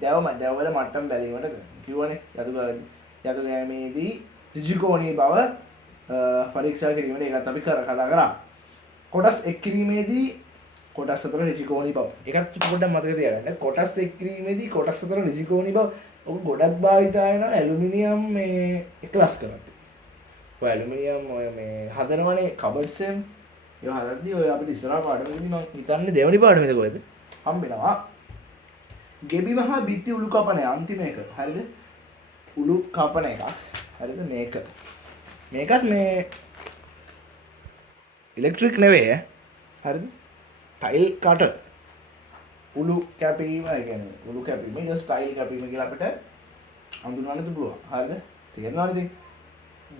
දැවවල මට්ටම් බැලීමට කිව්වනේ යතු ගෑමේදී ඍජුකෝණී බව පරීක්ෂා කිරීමට ඒකත් අපි කතා කරා. කොටස් එක් කිරීමේදී කොටස් අතර ඍජුකෝණී බව. ඒකත් පොඩ්ඩක් මතක තියාගන්න. කොටස් එක් කිරීමේදී කොටස් අතර ඍජුකෝණී බව ඔක ගොඩක් භාවිතා වෙනවා ඇලුමිනියම් මේ එකලස් කරද්දී. ඔය ඇලුමිනියම් ඔය මේ හදනවනේ කබඩ්ස් එහෙම. ඒ හදද්දී ඔය අපිට ඉස්සරහා පාඩමේදී මම හිතන්නේ දෙවනි පාඩමේද කොහෙද? හම්බෙනවා. ගෙබි මහා බිත්ති උළු කපන අන්තිම එක. හරිද? උළු කපන එක. හරිද? මේක. මේකත් මේ ඉලෙක්ට්‍රික් නෙවෙයි ඈ. හරිද? Tile cutter. උළු කැපීම කියන්නේ උළු කැපීම ඊට ස්ටයිල් කැපීම කියලා අපිට හඳුන්වන්නත් පුළුවන්. හරිද? තේරෙනවද ඉතින්?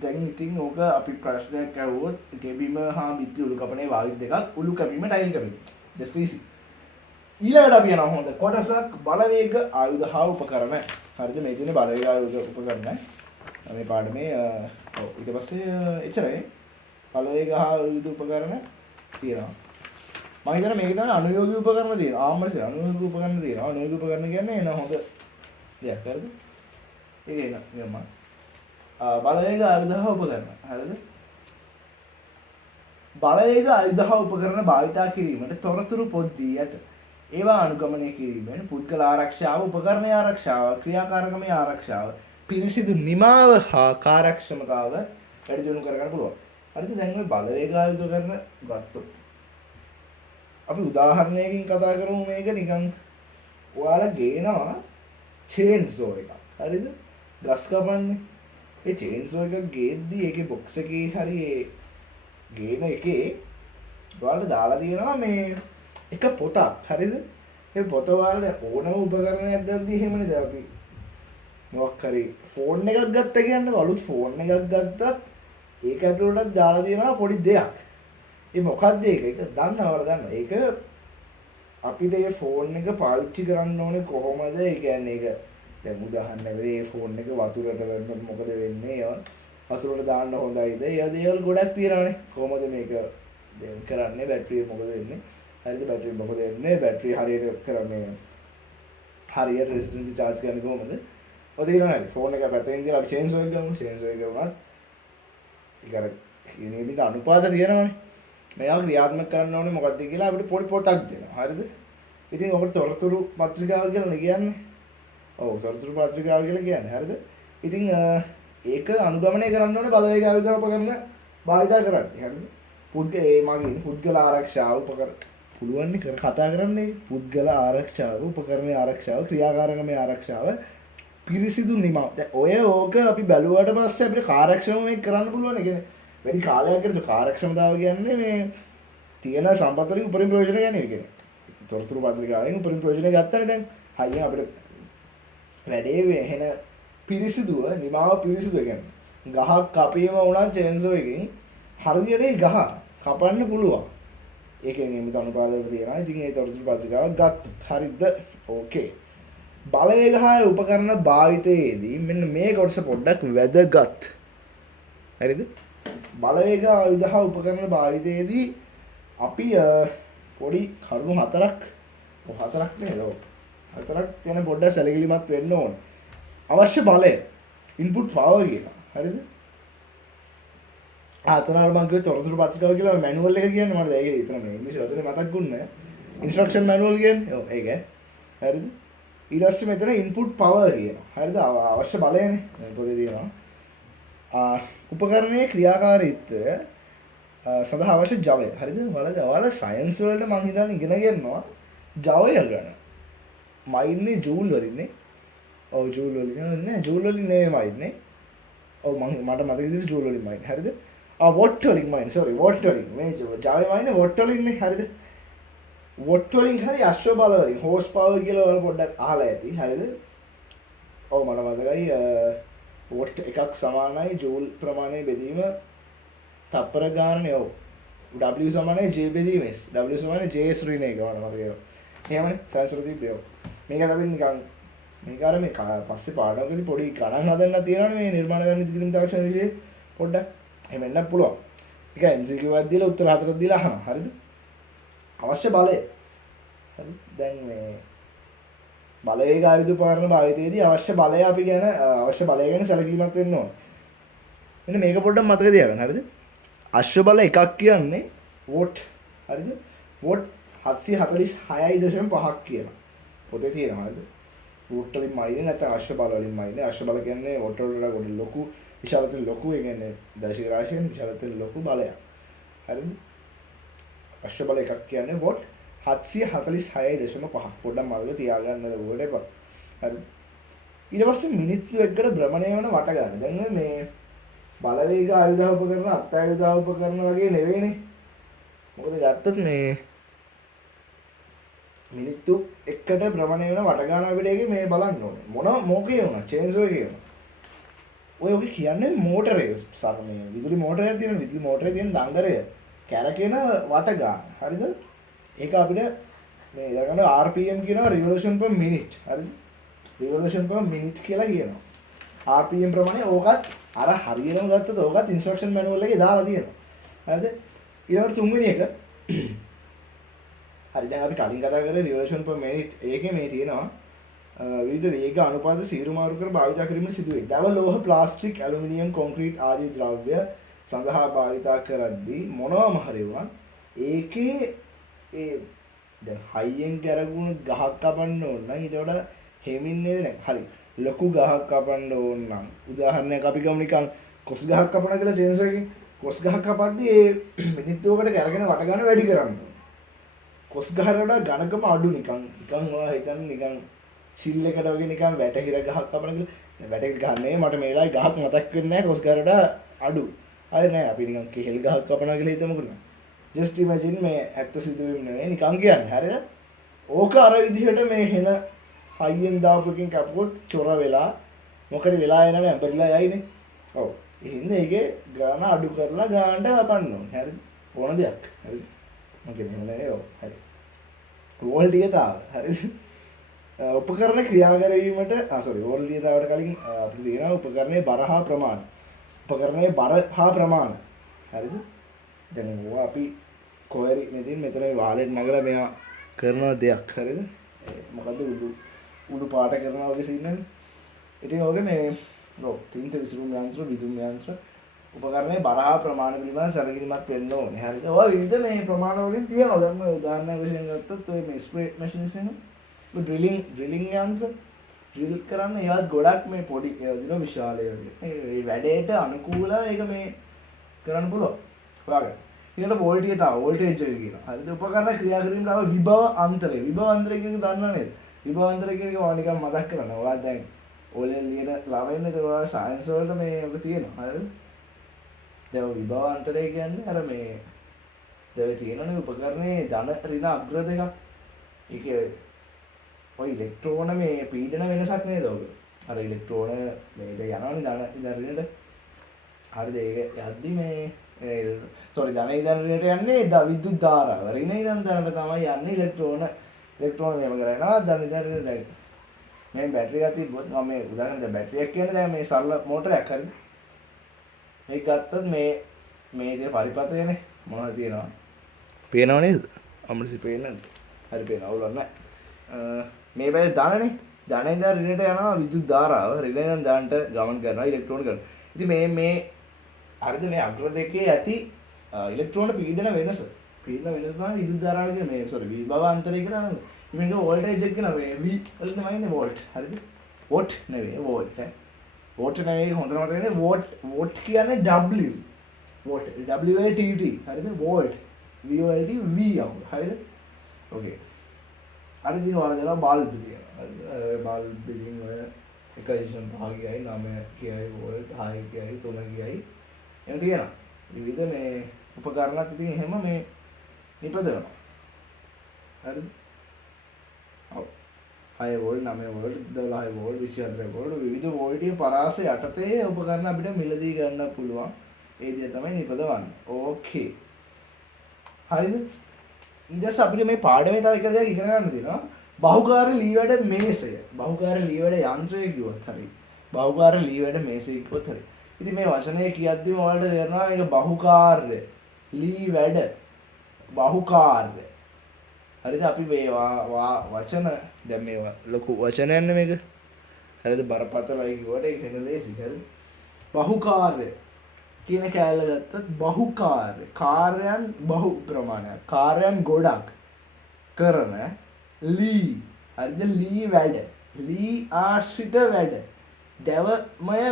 දැන් ඉතින් ඕක අපි ප්‍රශ්නයක් අහුවොත් ගෙබිම හා බිත්ති උළු කපනේ වායු දෙකක් උළු කැපීම ටයිල් කැපීම. just easy. ඊළඟට අපි යනවා හොඳ කොටසක් බලවේග ආයුධ හා උපකරණ. හරිද? මේ තියෙන බලවේග ආයුධ උපකරණ. මේ පාඩමේ ඔව් ඊට පස්සේ එච්චරයි. බලවේග හා ආයුධ උපකරණ තියෙනවා. මම හිතන්නේ මේක තමයි අනුයෝගී උපකරණ තියෙනවා. ආම්මරසේ අනුයෝගී උපකරණ තියෙනවා. අනුයෝගී උපකරණ කියන්නේ එන හොඳ දෙයක්. හරිද? ඒක එන නියම. බලවේග ආයුධ හා උපකරණ. හරිද? බලවේග ආයුධ හා උපකරණ භාවිතා කිරීමට තොරතුරු පොත් දී ඇත. ඒවා අනුගමනය කිරීමෙන් පුද්ගල ආරක්ෂාව, උපකරණ ආරක්ෂාව, ක්‍රියාකාරකමේ ආරක්ෂාව, පිරිසිදු නිමාව හා කාර්යක්ෂමතාව වැඩි දියුණු කරගන්න පුළුවන්. හරිද? දැන් මේ බලවේග ආයුධ කරන ගත්තොත් අපි උදාහරණයකින් කතා කරමු මේක නිකන් ඔයාලා ගේනවා චේන්සෝ එකක්. හරිද? ගස් කපන්නේ. ඒ චේන්සෝ එක ගේද්දි ඒකේ බොක්ස් එකේ හරි ඒ ගේන එකේ ඔයාලට දාලා තියෙනවා මේ එක පොතක් හරිද? මේ පොත වල ඕනම උපකරණයක් ගද්දී එහෙමනේ අපි මොකක් හරි ෆෝන් එකක් ගත්ත කියන්නේ අලුත් ෆෝන් එකක් ගත්තත් ඒක ඇතුළටත් දාලා තියෙනවා පොඩි දෙයක්. ඒ මොකක්ද ඒක? ඒක දන්නවද දන්නව. ඒක අපිට මේ ෆෝන් එක පාවිච්චි කරන්න ඕනේ කොහොමද? ඒ කියන්නේ ඒක දැන් උදාහරණයක් මේ ෆෝන් එක වතුරට වැටුනොත් මොකද වෙන්නේ? ඒවා වතුරට දාන්න හොඳයිද? ඒ දේවල් ගොඩක් තියෙනවානේ. කොහොමද මේක දැන් කරන්නේ? බැටරිය මොකද වෙන්නේ? හරිද? බැටරිය මොකද වෙන්නේ? බැටරිය හරියට කරන්නේ හරියට රෙසිස්ටන්ස් චාර්ජ් කරන්නේ කොහොමද? ඔය තියෙනවා නේද? ෆෝන් එක පැත්තකින් තියලා අපි චේන්ජ් එක ගමු. චේන්ජ් එක ගමත් ඒක අර නියමිත අනුපාත තියෙනවානේ. මේවා ක්‍රියාත්මක කරන්න ඕනේ මොකක්ද කියලා අපිට පොඩි පොතක් දෙනවා. හරිද? ඉතින් ඔකට තොරතුරු පත්‍රිකාව කියලා කියන්නේ. ඔව් තොරතුරු පත්‍රිකාව කියලා කියන්නේ. හරිද? ඉතින් ඒක අනුගමනය කරන්න ඕනේ බලවේග ආයුධ උපකරණ භාවිත කරන්නේ. හරිද? මගින් පුද්ගල ආරක්ෂාව උපකරණ පුළුවන් නේ කතා කරන්නේ. පුද්ගල ආරක්ෂාව, උපකරණ ආරක්ෂාව, ක්‍රියාකාරකමේ ආරක්ෂාව, පිරිසිදු නිමව. දැන් ඔය ඕක අපි බැලුවට පස්සේ අපිට කාර්යක්ෂමව මේක කරන්න පුළුවන්. ඒ කියන්නේ වැඩි කාලයක් යනකොට කාර්යක්ෂමතාව කියන්නේ මේ තියෙන සම්පත් වලින් උපරිම ප්‍රයෝජන ගන්න එක කියන්නේ. තොරතුරු පත්‍රිකාවෙන් උපරිම ප්‍රයෝජන ගත්තානේ දැන් හයියෙන් අපිට වැඩේ වෙහෙන පිරිසිදුව නිමාව පිරිසිදු කියන්නේ ගහක් කපීම වුණා චේන්සෝ එකකින් හරියට ගහ කපන්න පුළුවන්. ඒකේ නියමිත අනුපාතවල තියෙනවා. ඉතින් ඒ තොරතුරු පත්‍රිකාවක් ගත්තොත් හරිද? ඕකේ. බලවේග හා උපකරණ භාවිතයේදී මෙන්න මේ කොටස පොඩ්ඩක් වැදගත්. හරිද? බලවේග ආයුධ හා උපකරණ භාවිතයේදී අපි පොඩි කරුණු හතරක් නේද? හතරක් ගැන පොඩ්ඩක් සැලකිලිමත් වෙන්න ඕනේ. අවශ්‍ය බලය ඉන්පුට් පවර් කියනවා. හරිද? අතනවල මම කිව්වේ තොරතුරු පත්‍රිකාව කියලා මැනුවල් එක කියන්නේ මට ඒක විතර මේ ඉංග්‍රීසි වචනේ මතක් වුණේ. ඉන්ස්ට්‍රක්ෂන් මැනුවල් කියන්නේ. ඔව් ඒක. හරිද? ඊට පස්සේ මෙතන ඉන්පුට් පවර් කියනවා. හරිද? අවශ්‍ය බලයනේ. පොතේ තියෙනවා. උපකරණයේ ක්‍රියාකාරීත්වය සඳහා අවශ්‍ය ජවය. හරිද? ඔයාලා සයන්ස් වලට මං හිතන්නේ ඉගෙන ගන්නවා ජවය ගැන. මයින්නේ ජූල් වලින්නේ. ඔව් ජූල් වලින් නෑ ජූල් වලින් නෙමෙයි මයින්නේ. ඔව් මට මතක විදිහට ජූල් වලින් මයින්. හරිද? වොට් වලින් මයින්. සෝරි වොට් වලින්. මේ ජවය මයින්නේ වොට් වලින්නේ. හරිද? වොට් වලින් හරි අශ්ව බල වලින් හෝස් පවර් කියලා ඔයාලා පොඩ්ඩක් අහලා ඇති. හරිද? ඔව් මට මතකයි වොට් එකක් සමානයි ජූල් ප්‍රමාණය බෙදීම තප්පර ගානනේ. ඔව් W සමානයි J බෙදීම S. W සමානයි JS ඍණ එක වань මතකයි. එහෙමනේ සයන්ස් තිබ්බේ. මේක අපි නිකන් මේක අර මේ පස්සේ පාඩමකදී පොඩි ගණන් හදන්න තියෙනවනේ මේ නිර්මාණකාරී ඉදිරිම තාක්ෂණ විෂයේ පොඩ්ඩක් එහෙම වෙන්න පුළුවන්. ඒක MCQ එකක් දීලා උත්තර හතරක් දීලා අහනවා. හරිද? අවශ්‍ය බලය. හරි. දැන් මේ බලවේග ආයුධ උපකරණ භාවිතයේදී අවශ්‍ය බලය අපි ගැන අවශ්‍ය බලය ගැන සැලකිලිමත් වෙන්න ඕන. මෙන්න මේක පොඩ්ඩක් මතක තියාගන්න. හරිද? අශ්ව බල එකක් කියන්නේ වොට්. හරිද? වොට් 746.5ක් කියලා. පොතේ තියෙනවා. හරිද? වොට් වලින් මයින්නේ නැත්නම් අශ්ව බල වලින් මයින්නේ. අශ්ව බල කියන්නේ වොට් වලට ගොඩ ලොකු විශාලතෙන් ලොකු ඒ කියන්නේ දශක රාශියෙන් විශාලතෙන් ලොකු බලයක්. හරිද? අශ්ව බල එකක් කියන්නේ වොට් 746.5 පොඩ්ඩක් මතක තියාගන්න ඕනේ එපා. හරි. ඊට පස්සේ මිනිත්තු එකට භ්‍රමණය වෙන වට ගන්න. දැන් මේ බලවේග ආයුධ උපකරණ අත්ආයුධ උපකරණ වගේ නෙවෙයිනේ. මොකද ගත්තොත් මේ මිනිත්තු එකට භ්‍රමණය වෙන වට ගන්න අපිට ඒකේ මේ බලන්න ඕනේ. මොකේ වුණා චේන්සෝ එකේ වුණා. ඔය කියන්නේ මෝටරේ සරමේ විදුලි මෝටරයක් තියෙන විදුලි මෝටරේ තියෙන දණ්ඩරය කැරකෙන වට ගන්න. හරිද? ඒක අපිට මේ ඉලක්කන RPM කියනවා revolution per minute. හරිද? revolution per minute කියලා කියනවා. RPM ප්‍රමාණය ඕකත් අර හරියටම ගත්තොත් ඕකත් instruction manual එකේ දාලා තියෙනවා. හරිද? ඊළඟට තුන්වෙනි එක හරි දැන් අපි කලින් කතා කරේ revolution per minute ඒකේ මේ තියෙනවා විවිධ වේග අනුපාත සීරු මාරු කර භාවිත කිරීම සිදුවේ. දව ලෝහ ප්ලාස්ටික් ඇලුමිනියම් කොන්ක්‍රීට් ආදී ද්‍රව්‍ය සඳහා භාවිත කරද්දී මොනවාම හරි වුණත් ඒකේ ඒ දැන් හයියෙන් කරගුණ ගහක් කපන්න ඕන නම් ඊට වඩා හෙමින් නේද නැහැ. හරි. ලොකු ගහක් කපන්න ඕන නම් උදාහරණයක් අපි ගමු නිකන් කොස් ගහක් කපනවා කියලා චේන්සර් එකකින් කොස් ගහක් කපද්දී ඒ මිනිත්තුවකට කරගෙන වට ගන්න වැඩි කරන්න ඕන. කොස් ගහකට වඩා ඝනකම අඩු නිකන් ඔයා හිතන්න නිකන් සිල් එකට වගේ නිකන් වැටහිර ගහක් කපන කියලා. වැටහිර ගහ නෙමෙයි මට මේ වෙලාවේ ගහක් මතක් වෙන්නේ නැහැ කොස් ගහකට අඩු. හරි නෑ අපි නිකන් කෙහෙල් ගහක් කපනවා කියලා හිතමුකෝ. just imagine මේ ඇත්ත සිදුවීම නෙවෙයි නිකන් කියන්නේ හරිද ඕක අර විදිහට මේ හෙන හයියෙන් දාපුකින් කැපුවොත් චොර වෙලා මොකද වෙලා එනම ඇඹරිලා යයිනේ ඔව් එහෙනම් ඒකේ ගාන අඩු කරලා ගානට කපන්න ඕනේ හරිද ඕන දෙයක් හරිද මම කියන්නේ ඔව් හරි වෝල්ටියතාව හරිද උපකරණ ක්‍රියා කරවීමට සෝරි වෝල්ටියතාවට කලින් අපිට තියෙනවා උපකරණයේ බර හා ප්‍රමාණ උපකරණයේ බර හා ප්‍රමාණ හරිද දැන් ඕවා අපි කොහරි මෙතන වාලෙට නගලා මෙයා කරන දෙයක් හරිද මොකද උඩු පාට කරනවා වගේ සින්නනේ ඉතින් ඕකේ මේ ඔව් තින්ත විසුරුම් යන්ත්‍ර විදුම් යන්ත්‍ර උපකරණයේ බර හා ප්‍රමාණ පිළිබඳ සැලකිලිමත් වෙන්න ඕනේ හරිද ඔය විවිධ මේ ප්‍රමාණ වලින් තියෙනවා දැන් මේ උදාහරණයක් වශයෙන් ගත්තොත් ඔය මේ ස්ප්‍රේ මැෂින්ස් එක ඩ්‍රිලිං යන්ත්‍ර ඩ්‍රිල් කරන්න ඒවත් ගොඩක් මේ පොඩි ඒවා දින විශාල ඒවා මේ වැඩේට අනුකූලව ඒක මේ කරන්න පුළුවන් ඔයාලට ඊට වෝල්ටේජ් වෝල්ටේජ් එක කියනවා හරිද උපකරණ ක්‍රියා කිරීමට ආව විභව අන්තරය කියන්නේ දන්නව නේද විභව අන්තරය කියන එක මම නිකන් මතක් කරනවා ඔයාලා දැන් ඕලෙන් ලියන ළමයින්ද ඔයාලා සයන්ස් වලට මේ ඔක තියෙනවා හරිද දැන් විභව අන්තරය කියන්නේ අර මේ දැන් තියෙනනේ උපකරණේ ධන ඍණ අග්‍ර දෙකක් ඒකේ ඔය ඉලෙක්ට්‍රෝන මේ පීඩන වෙනසක් නේද ඔක අර ඉලෙක්ට්‍රෝන මේක යනවනේ ධන ඍණට හරිද ඒක යද්දි මේ සෝරි ධන ඍණට යන්නේ විද්‍යුත් ධාරාව ඍණ ඉඳන් ධනට තමයි යන්නේ ඉලෙක්ට්‍රෝන නියම කරනවා ධන ඍණ දැන් මේ බැටරිය තිබ්බොත් මම මේ උදාහරණ දැන් බැටරියක් කියන්නේ දැන් මේ සරල මෝටරයක් හරිද මේක ගත්තොත් මේ ඉතින් පරිපතයනේ මොනවද තියෙනවා පේනව නේද අමරසි පේන්නේ හරි පේනවා අවුලක් නැහැ මේ පැත්තේ ධනනේ ධනෙන් ඉඳන් ඍණයට යනවා විද්‍යුත් ධාරාව ඍණෙන් ඉඳන් ධනට ගමන් කරනවා ඉලෙක්ට්‍රෝන කරනවා ඉතින් මේ හරිද මේ අග්‍ර දෙකේ ඇති ඉලෙක්ට්‍රෝන පීඩන වෙනස තමයි විද්‍යුත් ධාරාව කියන මේ සෝරි විභව අන්තරය කියලා මේක වෝල්ටේජ් එක කියන V වලින් තමයි වෝල්ට් හරිද වෝට් නෙවෙයි වෝල්ට් වෝට් නෙවෙයි හොඳට මතක තියෙන්නේ වෝට් කියන්නේ W වෝට් WLTT හරිද වෝල්ට් VOLT V යවුව හරිද ඕකේ අර දින වල දෙනවා බල්බ් කියනවා හරිද බල්බ් බිලින් ඔය 1.5 9 වෝල්ට් 6 3 එහෙම තියෙනවා විවිධ මේ උපකරණත් ඉතින් එහෙම මේ නිපදවනවා හරිද ඔව් 6 වෝල්ට් 9 වෝල්ට් 12 වෝල්ට් 24 වෝල්ට් විවිධ වෝල්ටීය පරාස යටතේ උපකරණ අපිට මිලදී ගන්න පුළුවන් ඒ දේ තමයි නිපදවන්නේ ඕකේ හරිද ඊට අපිට මේ පාඩමේ තව එක දෙයක් ඉගෙන ගන්න තියෙනවා බහුකාර්ය ලී වැඩ මේසය බහුකාර්ය ලී වැඩ යන්ත්‍රය කිව්වොත් හරි බහුකාර්ය ලී වැඩ මේසය කිව්වොත් හරි ඉතින් මේ වචනේ කියද්දිම ඔයාලට තේරෙනවා මේක බහුකාර්ය ලී වැඩ බහුකාර්ය හරිද අපි මේ වචන දැන් මේවා ලොකු වචනයන්නේ මේක හරිද බරපතලයි කිව්වට ඒක නෙමෙයි ලේසි හරිද බහුකාර්ය කියන කැලල ගත්තත් බහුකාර්ය කාර්යයන් බහු ප්‍රමාණයක් කාර්යයන් ගොඩක් කරන ලී හරිද ලී වැඩ ලී ආශ්‍රිත වැඩ දැවමය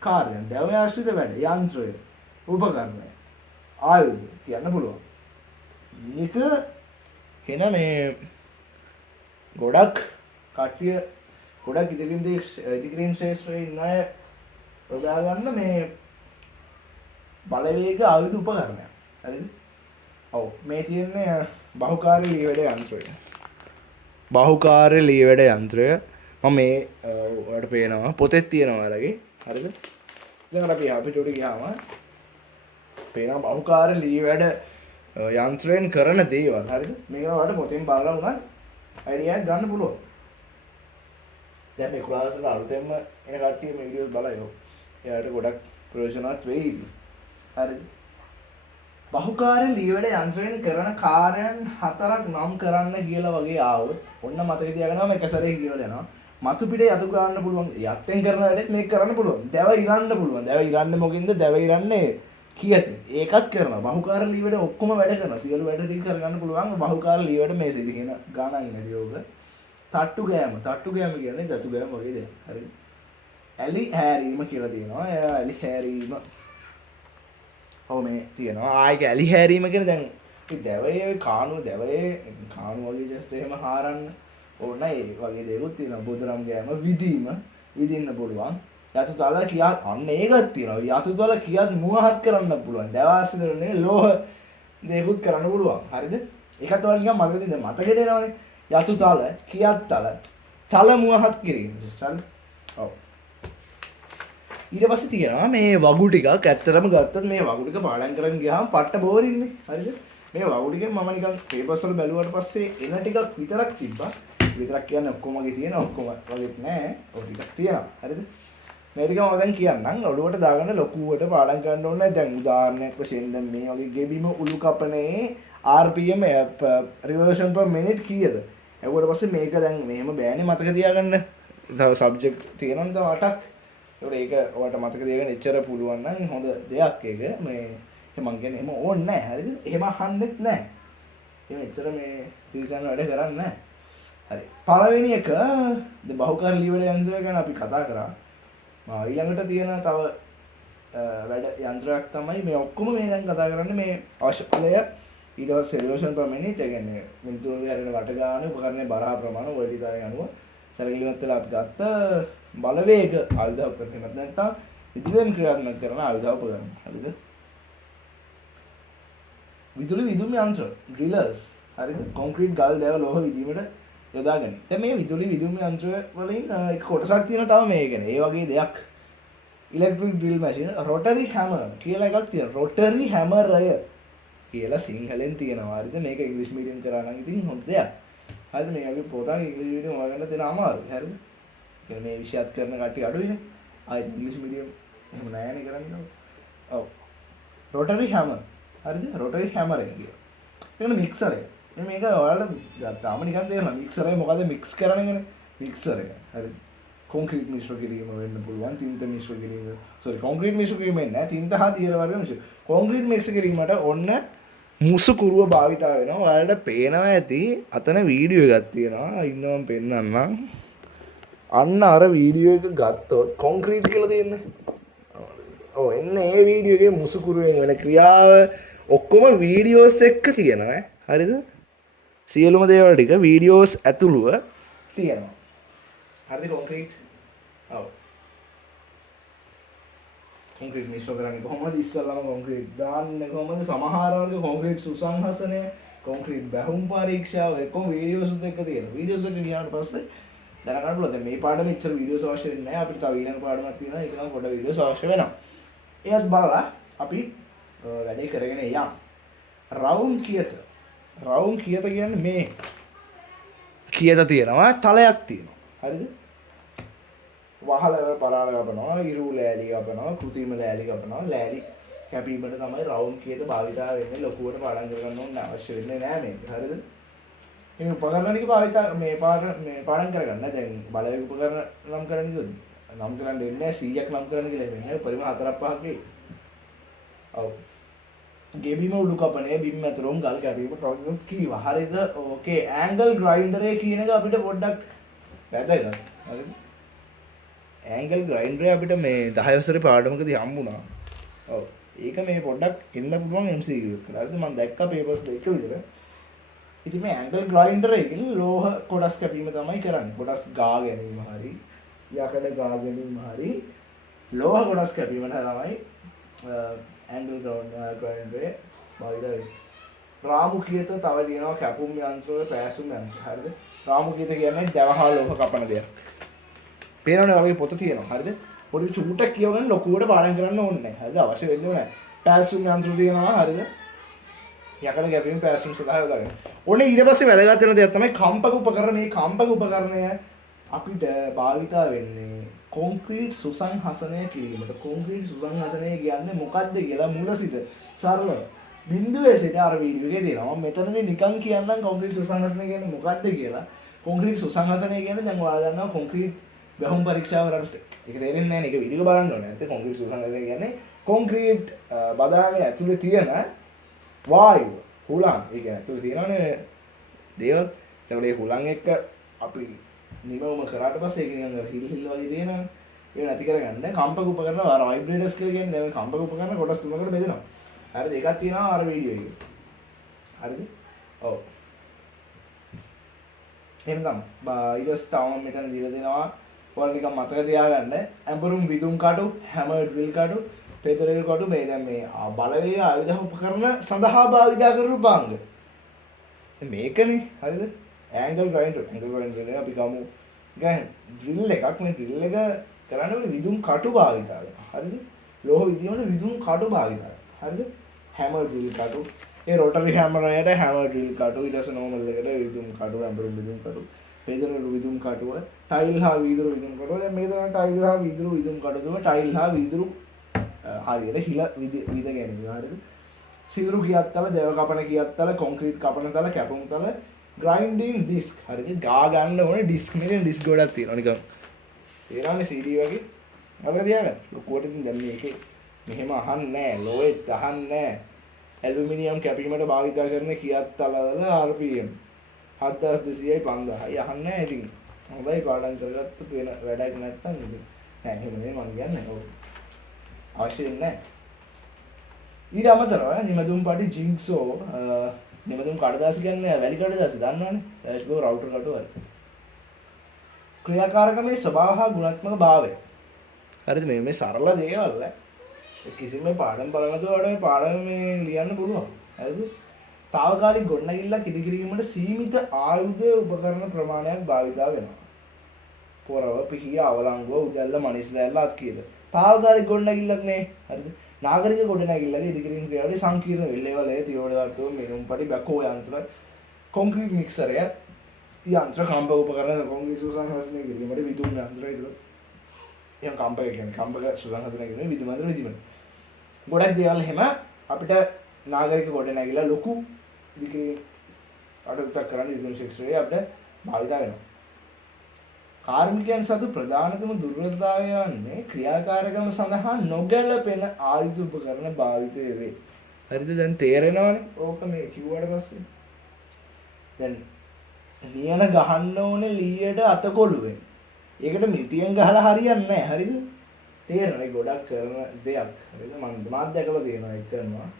කාර්යයන් දැවමය ආශ්‍රිත වැඩ යන්ත්‍රය උපකරණය ආයුධ කියන්න පුළුවන් මේක එන මේ ගොඩක් කට්ටිය ගොඩක් ඉදිකිරීම් ශේෂ්ත්‍රයේ ඉන්න අය යොදා ගන්න මේ බලවේග ආයුධ උපකරණයක් හරිද ඔව් මේ තියෙන්නේ බහුකාර්ය ලී වැඩ යන්ත්‍රය බහුකාර්ය ලී වැඩ යන්ත්‍රය මම මේ ඔයාලට පේනවා පොතේ තියෙනවා ඔයාලගේ හරිද දැන් අපි උඩ ගියාම පේනවා බහුකාර්ය ලී වැඩ යන්ත්‍රයෙන් කරන දේවල් හරිද මේක ඔයාලට පොතෙන් බලලා උනත් අයිඩියා එකක් ගන්න පුළුවන් දැන් මේ ක්ලාස් වල අලුතෙන්ම එන කට්ටිය මේ වීඩියෝ බලයෝ එයාට ගොඩක් ප්‍රයෝජනවත් වෙයි හරිද බහුකාර්ය ලී වැඩ යන්ත්‍රයෙන් කරන කාර්යයන් 4ක් නම් කරන්න කියලා වගේ ආවොත් ඔන්න මතක තියාගන්නවා මේක සැරේ කියලා යනවා මතු පිටේ යතු ගන්න පුළුවන් යත්තෙන් කරන වැඩෙත් මේක කරන්න පුළුවන් දැව ඉරන්න පුළුවන් දැව ඉරන්නේ මොකින්ද දැව ඉරන්නේ කීයද ඒකත් කරනවා බහුකාර්ය ලී වැඩ ඔක්කොම වැඩ කරනවා සියලු වැඩ ටික කරගන්න පුළුවන් බහුකාර්ය ලී වැඩ මේසෙදි කියන ගානක් නැති ඕක තට්ටු ගෑම කියන්නේ දතු ගෑම වගේ දෙයක් හරිද ඇලි හැරීම කියලා තියෙනවා ඇලි හැරීම ඔව් මේ තියෙනවා ආයක ඇලි හැරීම කියන දැන් මේ දැවයේ කාණුව දැවයේ කාණුව වගේ ජස්ට් එහෙම හාරන්න ඕන ඒ වගේ දේවල් තියෙනවා බොදරම් ගෑම විදින්න පුළුවන් යතු තල කියක් අන්න ඒකක් තියෙනවා යතු තල කියක් මුවහත් කරන්න පුළුවන් දැව ආශ්‍රිතනේ ලෝහ දේකුත් කරන්න පුළුවන්. හරිද? ඒකත් ඔයාලා නිකන් මතක තියෙන මතකෙට එනවනේ. යතු තල, කියත් තල, තල මුවහත් කිරීම. හරි? ඔව්. ඊට පස්සේ තියෙනවා මේ වගු ටිකක් ඇත්තටම ගත්තොත් මේ වගු ටික පාඩම් කරන් ගියාම පට්ට බෝරින්නේ. හරිද? මේ වගු ටිකෙන් මම නිකන් පේපර්ස් වල බැලුවට පස්සේ එන ටිකක් විතරක් තිබ්බා. විතරක් කියන්නේ ඔක්කොම වගේ තියෙන ඔක්කොම වගේත් නෑ. ඔය ටිකක් තියෙනවා. හරිද? මේ ටික මම දැන් කියන්නම්. ඔළුවට දාගන්න ලොකුවට පාඩම් කරන්න ඕනේ. දැන් උදාහරණයක් වශයෙන් දැන් මේ වගේ ගෙබිම උළු කපනේ RPM revolution per minute කීයද? එවුවට පස්සේ මේක දැන් මෙහෙම බෑනේ මතක තියාගන්න. තව සබ්ජෙක්ට් තියෙනවනේ තව 8ක්. ඒක ඔයාලට මතක තියාගන්න එච්චර පුළුවන් නම් හොඳ දෙයක් ඒක. මේ මං කියන්නේ එහෙම ඕනේ නැහැ. හරිද? එහෙම අහන්නෙත් නැහැ. එහෙම එච්චර මේ ටීචර්න වැඩ කරන්නේ නැහැ. හරි. පළවෙනි එක ද බහුකාර්ය ලියවන යන්ත්‍රය ගැන අපි කතා කරා. ඊළඟට තියෙන තව වැඩ යන්ත්‍රයක් තමයි මේ ඔක්කොම මේ දැන් කතා කරන්නේ මේ අවශ්‍ය ඵලය ඊට පස්සේ revolution per minute ඒ කියන්නේ මිනිත්තු වල හැරෙන වට ගන්න උපකරණයේ බරහ ප්‍රමාණය වලටීතරය අනුව සැලකිලිමත් වෙලා අපි ගත්ත බලවේග ආයුධ උපකරණ නැත්නම් විදුලියෙන් ක්‍රියාත්මක කරන ආයුධ උපකරණ. හරිද? විදුලි විදුම් යන්ත්‍ර ඩ්‍රිලර්ස්. හරිද? කොන්ක්‍රීට් ගල් දැව ලෝහ විදීමට යොදාගන්නේ. දැන් මේ විදුලි විදුම් යන්ත්‍ර වලින් එක කොටසක් තියෙනවා තව මේකනේ. ඒ වගේ දෙයක් ඉලෙක්ට්‍රික් ඩ්‍රිල් මැෂින් රොටරි හැමර් කියලා එකක් තියෙනවා. රොටරි හැමරය කියලා සිංහලෙන් තියෙනවා. හරිද? මේක ඉංග්‍රීසි මීඩියම් කරා නම් ඉතින් හොඳ දෙයක්. හරිද? මේ වගේ පොතක් ඉංග්‍රීසි මීඩියම් හොයාගන්න තියෙන අමාරුයි. හරිද? ඒ මේ විෂයත් කරන කට්ටිය අඩුයිනේ. ආයෙත් ඉංග්‍රීසි මීඩියම් එහෙම නෑනේ කරන්නේ. ඔව්. රොටරි හැමර්. හරිද? රොටරි හැමර් එක කියනවා. මේක මික්සර් එක. මේක ඔයාලට තාම නිකන් තේරෙනවා මික්සර් එක මොකද මික්ස් කරන්නේ මික්සර් එක. හරිද? කොන්ක්‍රීට් මිශ්‍ර කිරීම වෙන්න පුළුවන්. තින්ත මිශ්‍ර කිරීම. සෝරි කොන්ක්‍රීට් මිශ්‍ර කිරීම නෑ. තින්ත හා තියර වර්ග මිශ්‍ර. කොන්ක්‍රීට් මික්ස් කිරීමට ඔන්න මුසු කුරුව භාවිතා වෙනවා. ඔයාලට පේනවා ඇති අතන වීඩියෝ එකක් තියෙනවා. ඉන්නවම පෙන්නන්නම්. අන්න අර වීඩියෝ එක ගත්තොත් කොන්ක්‍රීට් කියලා තියෙන්නේ. ඔව් එන්න ඒ වීඩියෝ එකේ මුසු කුරුවෙන් වෙන ක්‍රියාව ඔක්කොම වීඩියෝස් එක්ක තියෙනවා. හරිද? සියලුම දේවල් ටික වීඩියෝස් ඇතුළුව තියෙනවා. හරිද කොන්ක්‍රීට්? ඔව්. කොන්ක්‍රීට් මිශ්‍ර කරන්නේ කොහොමද? ඉස්සල්ලාම කොන්ක්‍රීට් දාන්නේ කොහොමද? සමහර වර්ග කොන්ක්‍රීට් සුසංහසනය, කොන්ක්‍රීට් බැහුම් පරීක්ෂාව එක්කම වීඩියෝස් එක්ක තියෙනවා. වීඩියෝස් එක ගියාට පස්සේ දැනගන්න පුළුවන්. දැන් මේ පාඩම ඉච්චර වීඩියෝස් අවශ්‍ය වෙන්නේ නැහැ. අපිට තව ඊළඟ පාඩමක් තියෙනවා. ඒක නම් පොඩ වීඩියෝස් අවශ්‍ය වෙනවා. ඒත් බලලා අපි වැඩේ කරගෙන යමු. රවුම් කියත. රවුම් කියත කියන්නේ මේ කියත තියෙනවා තලයක් තියෙනවා. හරිද? වහල පරාල කපනවා, ඉරු ලෑලි කපනවා, කෘතිම ලෑලි කපනවා. ලෑලි කැපීමට තමයි රවුම් කියත භාවිතා වෙන්නේ. ලොකුවට පාඩම් කරගන්න ඕනේ අවශ්‍ය වෙන්නේ නැහැ මේක. හරිද? මේ උපකරණ ටික භාවිතා මේ පාඩම් කරගන්න. දැන් බලවේග උපකරණ නම් කරන්නේ කිව්වද? නම් කරන්න දෙන්නේ 100ක් නම් කරන්න කියලා වෙන්නේ. පරිමාණ 4ක් 5ක් වේ. ඔව්. ගෙබිම උඩු කපනේ බිම් ඇතුළම ගල් කැපීම ප්‍රොජෙක්ට් කීවා. හරිද? ඕකේ. ඇන්ගල් ග්‍රයින්ඩර් එක කියන එක අපිට පොඩ්ඩක් වැදගත්. හරිද? ඇන්ගල් ග්‍රයින්ඩර් අපිට මේ 10 වසරේ පාඩමකදී හම්බුණා. ඔව්. ඒක මේ පොඩ්ඩක් එන්න පුළුවන් MCQ එකට. හරිද? මම දැක්කා පේපර්ස් දෙක විතර. ඉතින් මේ ඇන්ගල් ග්‍රයින්ඩර් එකකින් ලෝහ කොටස් කැපීම තමයි කරන්නේ. කොටස් ගා ගැනීම හරි යකඩ ගා ගැනීම හරි ලෝහ කොටස් කැපීමට තමයි ඇන්ගල් ග්‍රයින්ඩරේ භාවිත වෙන්නේ. රාමුකියත තව තියෙනවා කැපුම් යන්ත්‍ර වල පෑසුම් යන්ත්‍ර. හරිද? රාමුකියත කියන්නේ දවහා ලෝහ කපන දෙයක්. පේනවනේ වගේ පොත තියෙනවා. හරිද? පොඩි චූටක් කියවගෙන ලොකුවට පාඩම් කරන්න ඕනේ නැහැ. හරිද? අවශ්‍ය වෙන්නේ නැහැ. පෑසුම් යන්ත්‍ර තියෙනවා. හරිද? යකඩ කැපීම පෑසුම් සඳහා යොදාගන්න. ඕනේ ඊට පස්සේ වැදගත් වෙන දෙයක් තමයි කම්පක උපකරණ. මේ කම්පක උපකරණය අපිට භාවිතා වෙන්නේ කොන්ක්‍රීට් සුසංහසනය කිරීමට. කොන්ක්‍රීට් සුසංහසනය කියන්නේ මොකක්ද කියලා මුල සිට සරල බිඳුවේ සිට අර වීඩියෝ එකේ දෙනවා. මම මෙතනදී නිකන් කියන්නම් කොන්ක්‍රීට් සුසංහසනය කියන්නේ මොකක්ද කියලා. කොන්ක්‍රීට් සුසංහසනය කියන්නේ දැන් ඔයාලා දන්නවා කොන්ක්‍රීට් බැහුම් පරීක්ෂාව කරලා ඒක තේරෙන්නේ නැහැ නේ. ඒක වීඩියෝ බලන්න ඕනේ. නැත්නම් කොන්ක්‍රීට් සුසංහසනය කියන්නේ කොන්ක්‍රීට් බදාමේ ඇතුලේ තියෙන වායුව හුලං. ඒ කියන්නේ ඇතුලේ තියෙනනේ දේවල්. ඒතකොට ඒ හුලං එක්ක අපි නිමවම කරාට පස්සේ ඒක නිකන් හිල් හිල් වගේ තියෙනවනේ. ඒක නැති කරගන්න කම්පක උපකරණ අර වයිබ්‍රේටර්ස් කියලා කියන්නේ දැන් කම්පක උපකරණ කොටස් තුනකට බෙදෙනවා. හරිද? එකක් තියෙනවා අර වීඩියෝ එකේ. හරිද? ඔව්. එහෙනම් ඊට පස්සේ තවම මෙතන දීලා දෙනවා. ඔයාලා නිකන් මතක තියාගන්න. ඇඹරුම් විදුම් කටු, හැමර් ඩ්‍රිල් කටු, පේතරෙල් කටු මේ දැන් මේ බලවේග ආයුධ උපකරණ සඳහා භාවිතා කරන භාංග මේකනේ හරිද ඇන්ගල් ග්‍රයින්ඩර් අපි ගමු ගෑන් ඩ්‍රිල් එකක් මේ ඩ්‍රිල් එක කරන්න ඕනේ විදුම් කටු භාවිතා වෙනවා හරිද ලෝහ විදින විදුම් කටු භාවිතා හරිද හැමර් ඩ්‍රිල් කටු ඒ රොටරි හැමර් එකට හැමර් ඩ්‍රිල් කටු ඊට පස්සේ නෝමල් එකට විදුම් කටු ඇම්බර් විදුම් කටු පේතරෙල් විදුම් කටුව ටයිල් හා වීදුරු විදුම් කටුව දැන් මේක තමයි ටයිල් හා වීදුරු විදුම් කටුව ටයිල් හා වීදුරු හරියට හිල විද ගැනීම හරිද සිවුරු කියත්තල දෙව කපන කියත්තල කොන්ක්‍රීට් කපන තල කැපුම් තල ග්‍රයින්ඩින් ඩිස්ක් හරිද ගා ගන්න ඕනේ ඩිස්ක් එකෙන් ඩිස්ක් ගොඩක් තියෙනවා නිකන් තේරෙන්නේ CD වගේ මතක තියාගන්න ලොකුවට ඉතින් දැන් මේකේ මෙහෙම අහන්නේ නැහැ ලෝෙත් අහන්නේ නැහැ ඇලුමිනියම් කැපීමට භාවිත කරන කියත්තල වල RPM 7200යි 5000යි අහන්නේ නැහැ ඉතින් හොඳයි පාඩම් කරගත්ත වෙන වැඩක් නැත්තම් ඉතින් නෑ එහෙම නෙමෙයි මම කියන්නේ ඔව් අවශ්‍ය නැහැ ඊට අමතරව නිමදුම් පටි ජිග්සෝ නිමදුම් කඩදාසි කියන්නේ වැලි කඩදාසි දන්නවනේ ඩෑෂ්බෝඩ් රවුටර් කටුවල ක්‍රියාකාරකමේ ස්වභාව හා ගුණාත්මක භාවය හරිද මේ සරල දේවල් කිසිම පාඩම් බලනකොට මේ පාඩම මේ ලියන්න පුළුවන් හරිද తాවකාලික ගොඩනැගිල්ලක් ඉදිකිරීමට සීමිත ආයුධ උපකරණ ප්‍රමාණයක් භාවිතා වෙනවා පොරව පිහිය අවලංගුව උදැල්ල මනිස්ලැල්ල අත් කියල తాවකාලික ගොඩනැගිල්ලක් නේ හරිද නාගරික ගොඩනැගිල්ලක ඉදිකිරීම ක්‍රියාවට සංකීර්ණ වෙල්ලේවලේ තියෝඩවට්ටුව මිනුම් පටි බැකෝ යන්ත්‍ර කොන්ක්‍රීට් මික්සරය යන්ත්‍ර කම්ප උපකරණ කොන්ක්‍රීට් සුසංහසනය කිරීමට විදුම් යන්ත්‍රය යම් කම්පය කියන්නේ කම්පක සුසංහසනය කිරීම විදුම් යන්ත්‍ර විදුම ගොඩක් දේවල් එහෙම අපිට නාගරික ගොඩනැගිල්ල ලොකු ඉදිකිරීම අඩුවක් කරන්න විදුම් ශික්ෂණය අපිට භාවිතා වෙනවා කාර්මිකයන් සතු ප්‍රධානතම දුර්වලතාවය වන්නේ ක්‍රියාකාරකම සඳහා නොගැලපෙන ආයුධ උපකරණ භාවිතය වේ. හරිද දැන් තේරෙනවනේ ඕක මේ කිව්වට පස්සේ. දැන් නියන ගහන්න ඕනේ ලීයට අතකොළුවෙන්. ඒකට මිටියෙන් ගහලා හරියන්නේ නැහැ. හරිද? තේරෙනවනේ ගොඩක් කරන දෙයක්. හරිද? මම මාත් දැකලා තියෙනවා ඒක කරනවා.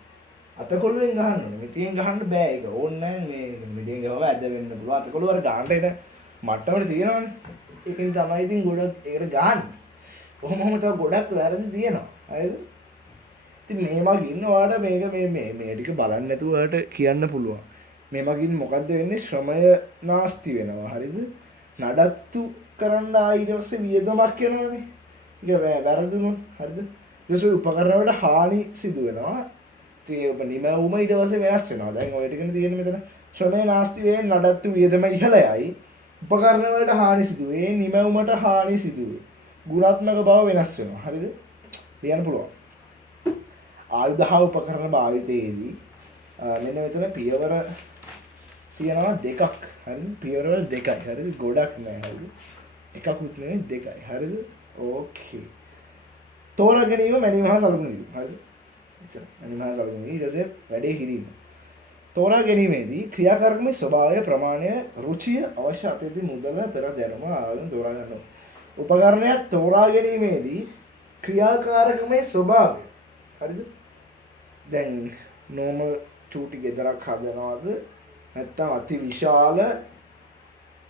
අතකොළුවෙන් ගහන්න ඕනේ. මිටියෙන් ගහන්න බෑ ඒක. ඕන්නේ නැහැ මේ මිටියෙන් ගහුවා ඇද වෙන්න පුළුවන්. අතකොළුව අර ගන්නට එන මට්ටමට තියෙනවනේ. ඒකෙන් තමයි ඉතින් ගොඩක් ඒකට ගන්න. කොහොම තව ගොඩක් වැරදි තියෙනවා. හරිද? ඉතින් මේ මගින් ඔයාලට මේක මේ ටික බලන්න නැතුව ඔයාලට කියන්න පුළුවන්. මේ මගින් මොකද්ද වෙන්නේ? ශ්‍රමය නාස්ති වෙනවා. හරිද? නඩත්තු කරන්න ඊට පස්සේ වියදමක් කරනවානේ. ඒක වැරදුනොත් හරිද? ඊට උපකරණ වලට හානි සිදු වෙනවා. ඉතින් ඔබ නිමවුම ඊට පස්සේ වෙනස් වෙනවා. දැන් ඔය ටිකනේ තියෙන්නේ මෙතන. ශ්‍රමය නාස්ති වෙන්නේ නඩත්තු වියදම ඉහළයයි. උපකරණ වලට හානි සිදුවේ නිමවුමට හානි සිදුවේ ගුණාත්මක බව වෙනස් වෙනවා හරිද ලියන්න පුළුවන් ආයුධ හා උපකරණ භාවිතයේදී මෙන්න මෙතන පියවර තියෙනවා දෙකක් හරිද පියවරවල දෙකයි හරිද ගොඩක් නෑ හරිද එකකුත් නෙවෙයි දෙකයි හරිද ඕකේ තෝරා ගැනීම මැනීම හා සලකුණු කිරීම හරිද එච්චර මැනීම හා සලකුණු කිරීම ඊට පස්සේ වැඩේ කිරීම තෝරා ගැනීමේදී ක්‍රියාකාරකමේ ස්වභාවය ප්‍රමාණය රුචිය අවශ්‍ය අතේදී මුදල පෙර දැනුම ආවම තෝරා ගන්නවා. උපකරණයක් තෝරා ගැනීමේදී ක්‍රියාකාරකමේ ස්වභාවය හරිද? දැන් normal චූටි ගෙදරක් හදනවද නැත්නම් අති විශාල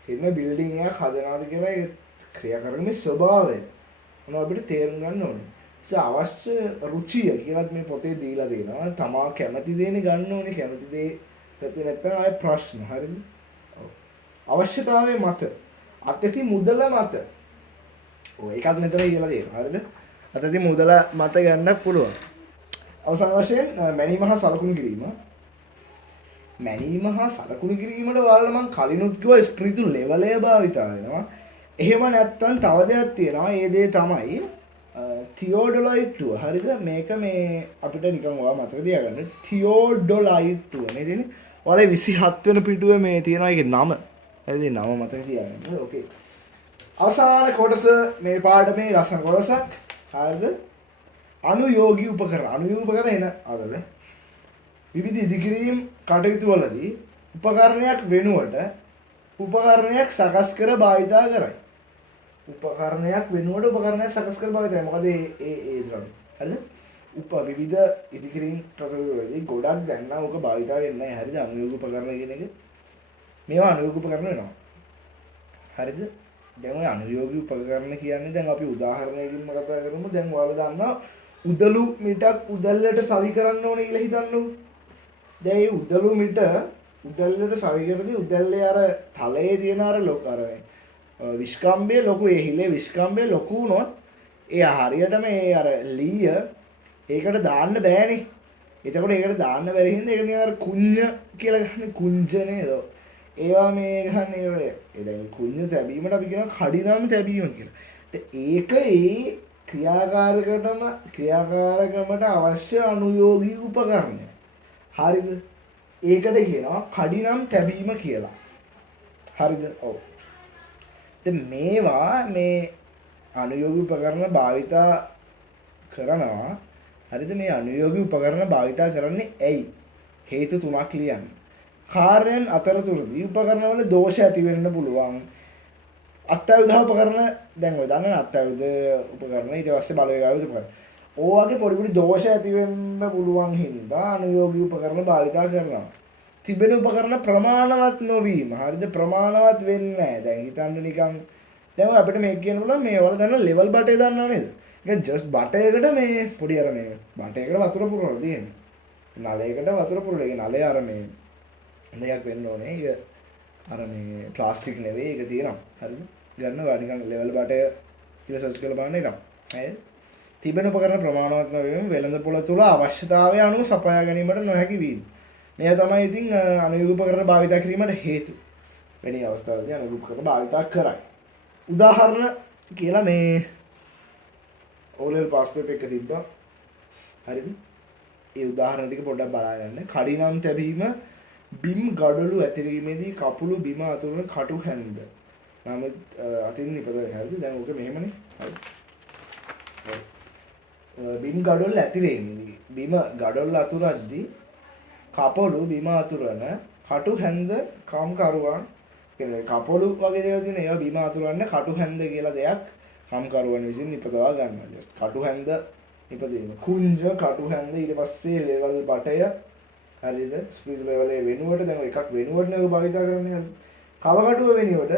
හිම බිල්ඩින් එකක් හදනවද කියලා ඒ ක්‍රියාකාරකමේ ස්වභාවය මොනවද අපිට තේරුම් ගන්න ඕනේ. අවශ්‍ය රුචිය කියලා මේ පොතේ දීලා තියෙනවා. තමා කැමති දේනේ ගන්න ඕනේ. කැමති දේ පැත්තේ නැත්නම් ආයේ ප්‍රශ්න. හරිද? ඔව්. අවශ්‍යතාවයේ මත අත්‍යති මුදල මත. ඔය එකක් මෙතන කියලා තියෙනවා. හරිද? අත්‍යති මුදල මත ගන්න පුළුවන්. අවසාන වශයෙන් මැනීම හා සලකුණු කිරීම. මැනීම හා සලකුණු කිරීමට ඔයාලා මම කලිනුත් කිව්වා ස්ප්‍රිතු ලෙවලය භාවිතා වෙනවා. එහෙම නැත්නම් තව දෙයක් තියෙනවා. ඒ දේ තමයි තියෝඩොලයිට්ටුව හරිද මේක මේ අපිට නිකන් ඔයා මතක තියාගන්න තියෝඩොලයිට්ටුව මේ තියෙන්නේ ඔයාලේ 27 වෙනි පිටුවේ මේ තියෙනවා ඒකේ නම හරිද නම මතක තියාගන්න ඕකේ අවසාන කොටස මේ පාඩමේ ලස්සන කොටසක් හරිද අනුයෝගී උපකරණ එන අදල විවිධ ඉදිකිරීම් කටයුතු වලදී උපකරණයක් වෙනුවට උපකරණයක් සකස් කර භාවිතා කරයි උපකරණයක් වෙනුවට උපකරණයක් සකස් කර භාවිතයි. මොකද ඒ ද්‍රව්‍ය. හරිද? විවිධ ඉදිකිරීම් කටයුතුවලදී ගොඩක් දැන් නම් ඔක භාවිතා වෙන්නේ නැහැ. හරිද? අනුයෝග උපකරණ කියන එක. මේවා අනුයෝග උපකරණ වෙනවා. හරිද? දැන් ඔය අනුයෝගී උපකරණ කියන්නේ දැන් අපි උදාහරණයකින්ම කතා කරමු. දැන් ඔයාලා දන්නවා උදළු මිටක් උදැල්ලට සවි කරන්න ඕනේ කියලා හිතන්නකො. දැන් මේ උදළු මිට උදැල්ලට සවි කරද්දී උදැල්ලේ අර තලයේ තියෙන අර විස්කම්බය ලොකු ඒ හිලේ විස්කම්බය ලොකු වුණොත් ඒ හරියටම ඒ අර ලීය ඒකට දාන්න බෑනේ. එතකොට ඒකට දාන්න බැරි හින්දා ඒක නිකන් අර කුඤ්ඤ කියලා ගන්න කුංජ නේද? ඒවා මේ ගන්න ඒකට ඒ දැන් කුඤ්ඤ තැබීමට අපි කියනවා කඩිනම් තැබීම කියලා. ඒක ඒ ක්‍රියාකාරකමට අවශ්‍ය අනුයෝගී උපකරණය. හරිද? ඒකට කියනවා කඩිනම් තැබීම කියලා. හරිද? ඔව්. දැන් මේවා මේ අනුයෝගී උපකරණ භාවිතා කරනවා. හරිද? මේ අනුයෝගී උපකරණ භාවිතා කරන්නේ ඇයි? හේතු තුනක් ලියන්න. කාර්යයන් අතරතුරදී උපකරණවල දෝෂ ඇති වෙන්න පුළුවන්. අත්අයුධ උපකරණ දැන් ඔය දන්නවනේ අත්අයුධ උපකරණ ඊට පස්සේ බලවේගායුධ උපකරණ. ඕවාගේ පොඩි පොඩි දෝෂ ඇති වෙන්න පුළුවන් හින්දා අනුයෝගී උපකරණ භාවිතා කරනවා. තිබෙන උපකරණ ප්‍රමාණවත් නොවීම. හරිද? ප්‍රමාණවත් වෙන්නේ නැහැ. දැන් හිතන්න නිකන් දැන් අපිට මේක කියන්න පුළුවන් මේ වල ගන්න ලෙවල් බටේ දන්නව නේද? ඒක ජස්ට් බටයකට මේ පොඩි අර මේ බටයකට වතුර පුරවලා තියෙන්නේ. නලයකට වතුර පුරවලා ඒක නලය අර මේ දෙයක් වෙන්න ඕනේ. ඒක අර මේ ප්ලාස්ටික් නෙවෙයි ඒක තියෙනවා. හරිද? ගන්නවා නිකන් ලෙවල් බටය කියලා සර්ච් කරලා බලන්න එක. හරිද? තිබෙන උපකරණ ප්‍රමාණවත් නොවීම වෙළඳ පොළ තුල අවශ්‍යතාවය අනුව සපයා ගැනීමට නොහැකි වීම. මේ තමයි ඉතින් අනුයෝගී උපකරණ භාවිත කිරීමට හේතු. වෙනි අවස්ථාවලදී අනුයෝගී උපකරණ භාවිත කරයි. උදාහරණ කියලා මේ ඕලෙවල් පාස් පේපර් එක තිබ්බා. හරිද? ඒ උදාහරණ ටික පොඩ්ඩක් බලන්න. කඩිනම් තැබීම බිම් ගඩොළු ඇතිරීමේදී කපුළු බිම අතුරන කටු හැන්ද. නමුත් අතින් නිපදවන හරිද? දැන් ඕක මෙහෙමනේ. හරි. බිම් ගඩොල් ඇතිරීමේදී බිම ගඩොල් අතුරද්දී කපොළු බිම අතුරන කටු හැන්ද කම්කරුවන් කියන්නේ කපොළු වගේ දේවල් තියෙන ඒවා බිම අතුරන්න කටු හැන්ද කියලා දෙයක් කම්කරුවන් විසින් නිපදවා ගන්නවා. ජස්ට් කටු හැන්ද නිපදවීම. කුංජ කටු හැන්ද ඊට පස්සේ ලෙවල් බටය හරිද? ස්පීඩ් ලෙවල් එක වෙනුවට දැන් එකක් වෙනුවට නේ භාවිත කරන්නේ. කව කටුව වෙනුවට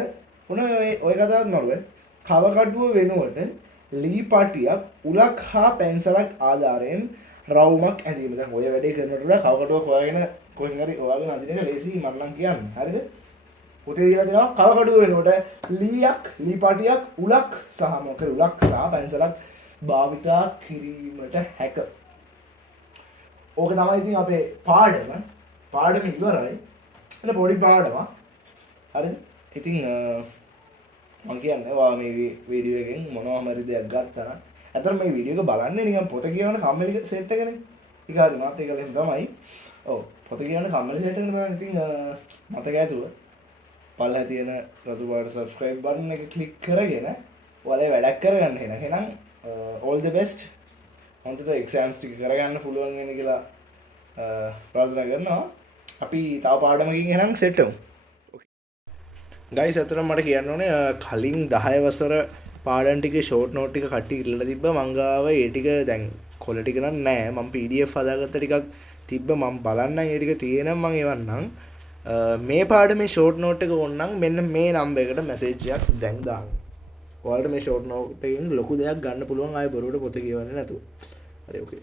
මොන ඔය කතාවක් නෝරුවේ. කව කටුව වෙනුවට ලී පටියක් උලක් හා පැන්සලක් ආධාරයෙන් රවුමක් ඇඳීම. දැන් ඔය වැඩේ කරනකොට කව කටුවක් හොයාගෙන කොහෙන් හරි ඔයාගෙන අඳින එක ලේසි මම නම් කියන්නේ. හරිද? පොතේ දීලා දෙනවා කව කටුව වෙනුවට ලීයක් ලී පටියක් උලක් සහ මොකද උලක් සහ පැන්සලක් භාවිතා කිරීමට හැක. ඕක තමයි ඉතින් අපේ පාඩම. පාඩම ඉවරයි. එන්න පොඩි පාඩමක්. හරිද? ඉතින් මම කියන්නේ ඔයා මේ වීඩියෝ එකෙන් මොනවා හරි දෙයක් ගත්තා නම් අතන මේ වීඩියෝ එක බලන්නේ නිකන් පොත කියවන කම්මැලි සෙට් එකනේ. ටික හරි මාත් ඒක ලෙහෙම තමයි. ඔව් පොත කියවන කම්මැලි සෙට් එකනේ බලන්න. ඉතින් මතක ඇතුව පල්ලේ තියෙන රතු පාට subscribe button එක ක්ලික් කරගෙන ඔයාලා වැඩක් කරගන්න එහෙනම්. එහෙනම් all the best. අන්තිමට exams ටික කරගන්න පුළුවන් වෙන කියලා ප්‍රාර්ථනා කරනවා. අපි තව පාඩමකින් එහෙනම් සෙට් වෙමු. ගයිස් අතන මට කියන්න ඕනේ කලින් 10 වසර පාඩම් ටිකේ ෂෝට් නෝට් ටික කට්ටිය ඉල්ලලා තිබ්බා මං ගාව ඒ ටික දැන් කොළ ටික නම් නැහැ මම PDF හදාගත්ත ටිකක් තිබ්බ මම බලන්නම් ඒ ටික තියෙනම් මං එවන්නම් මේ පාඩමේ ෂෝට් නෝට් එක ඕනනම් මෙන්න මේ නම්බර් එකට මැසේජ් එකක් දැන් දාන්න. ඔයාලට මේ ෂෝට් නෝට් එකෙන් ලොකු දෙයක් ගන්න පුළුවන් ආයෙ බොරුවට පොත කියවන්නේ නැතුව. හරි ඕකේ.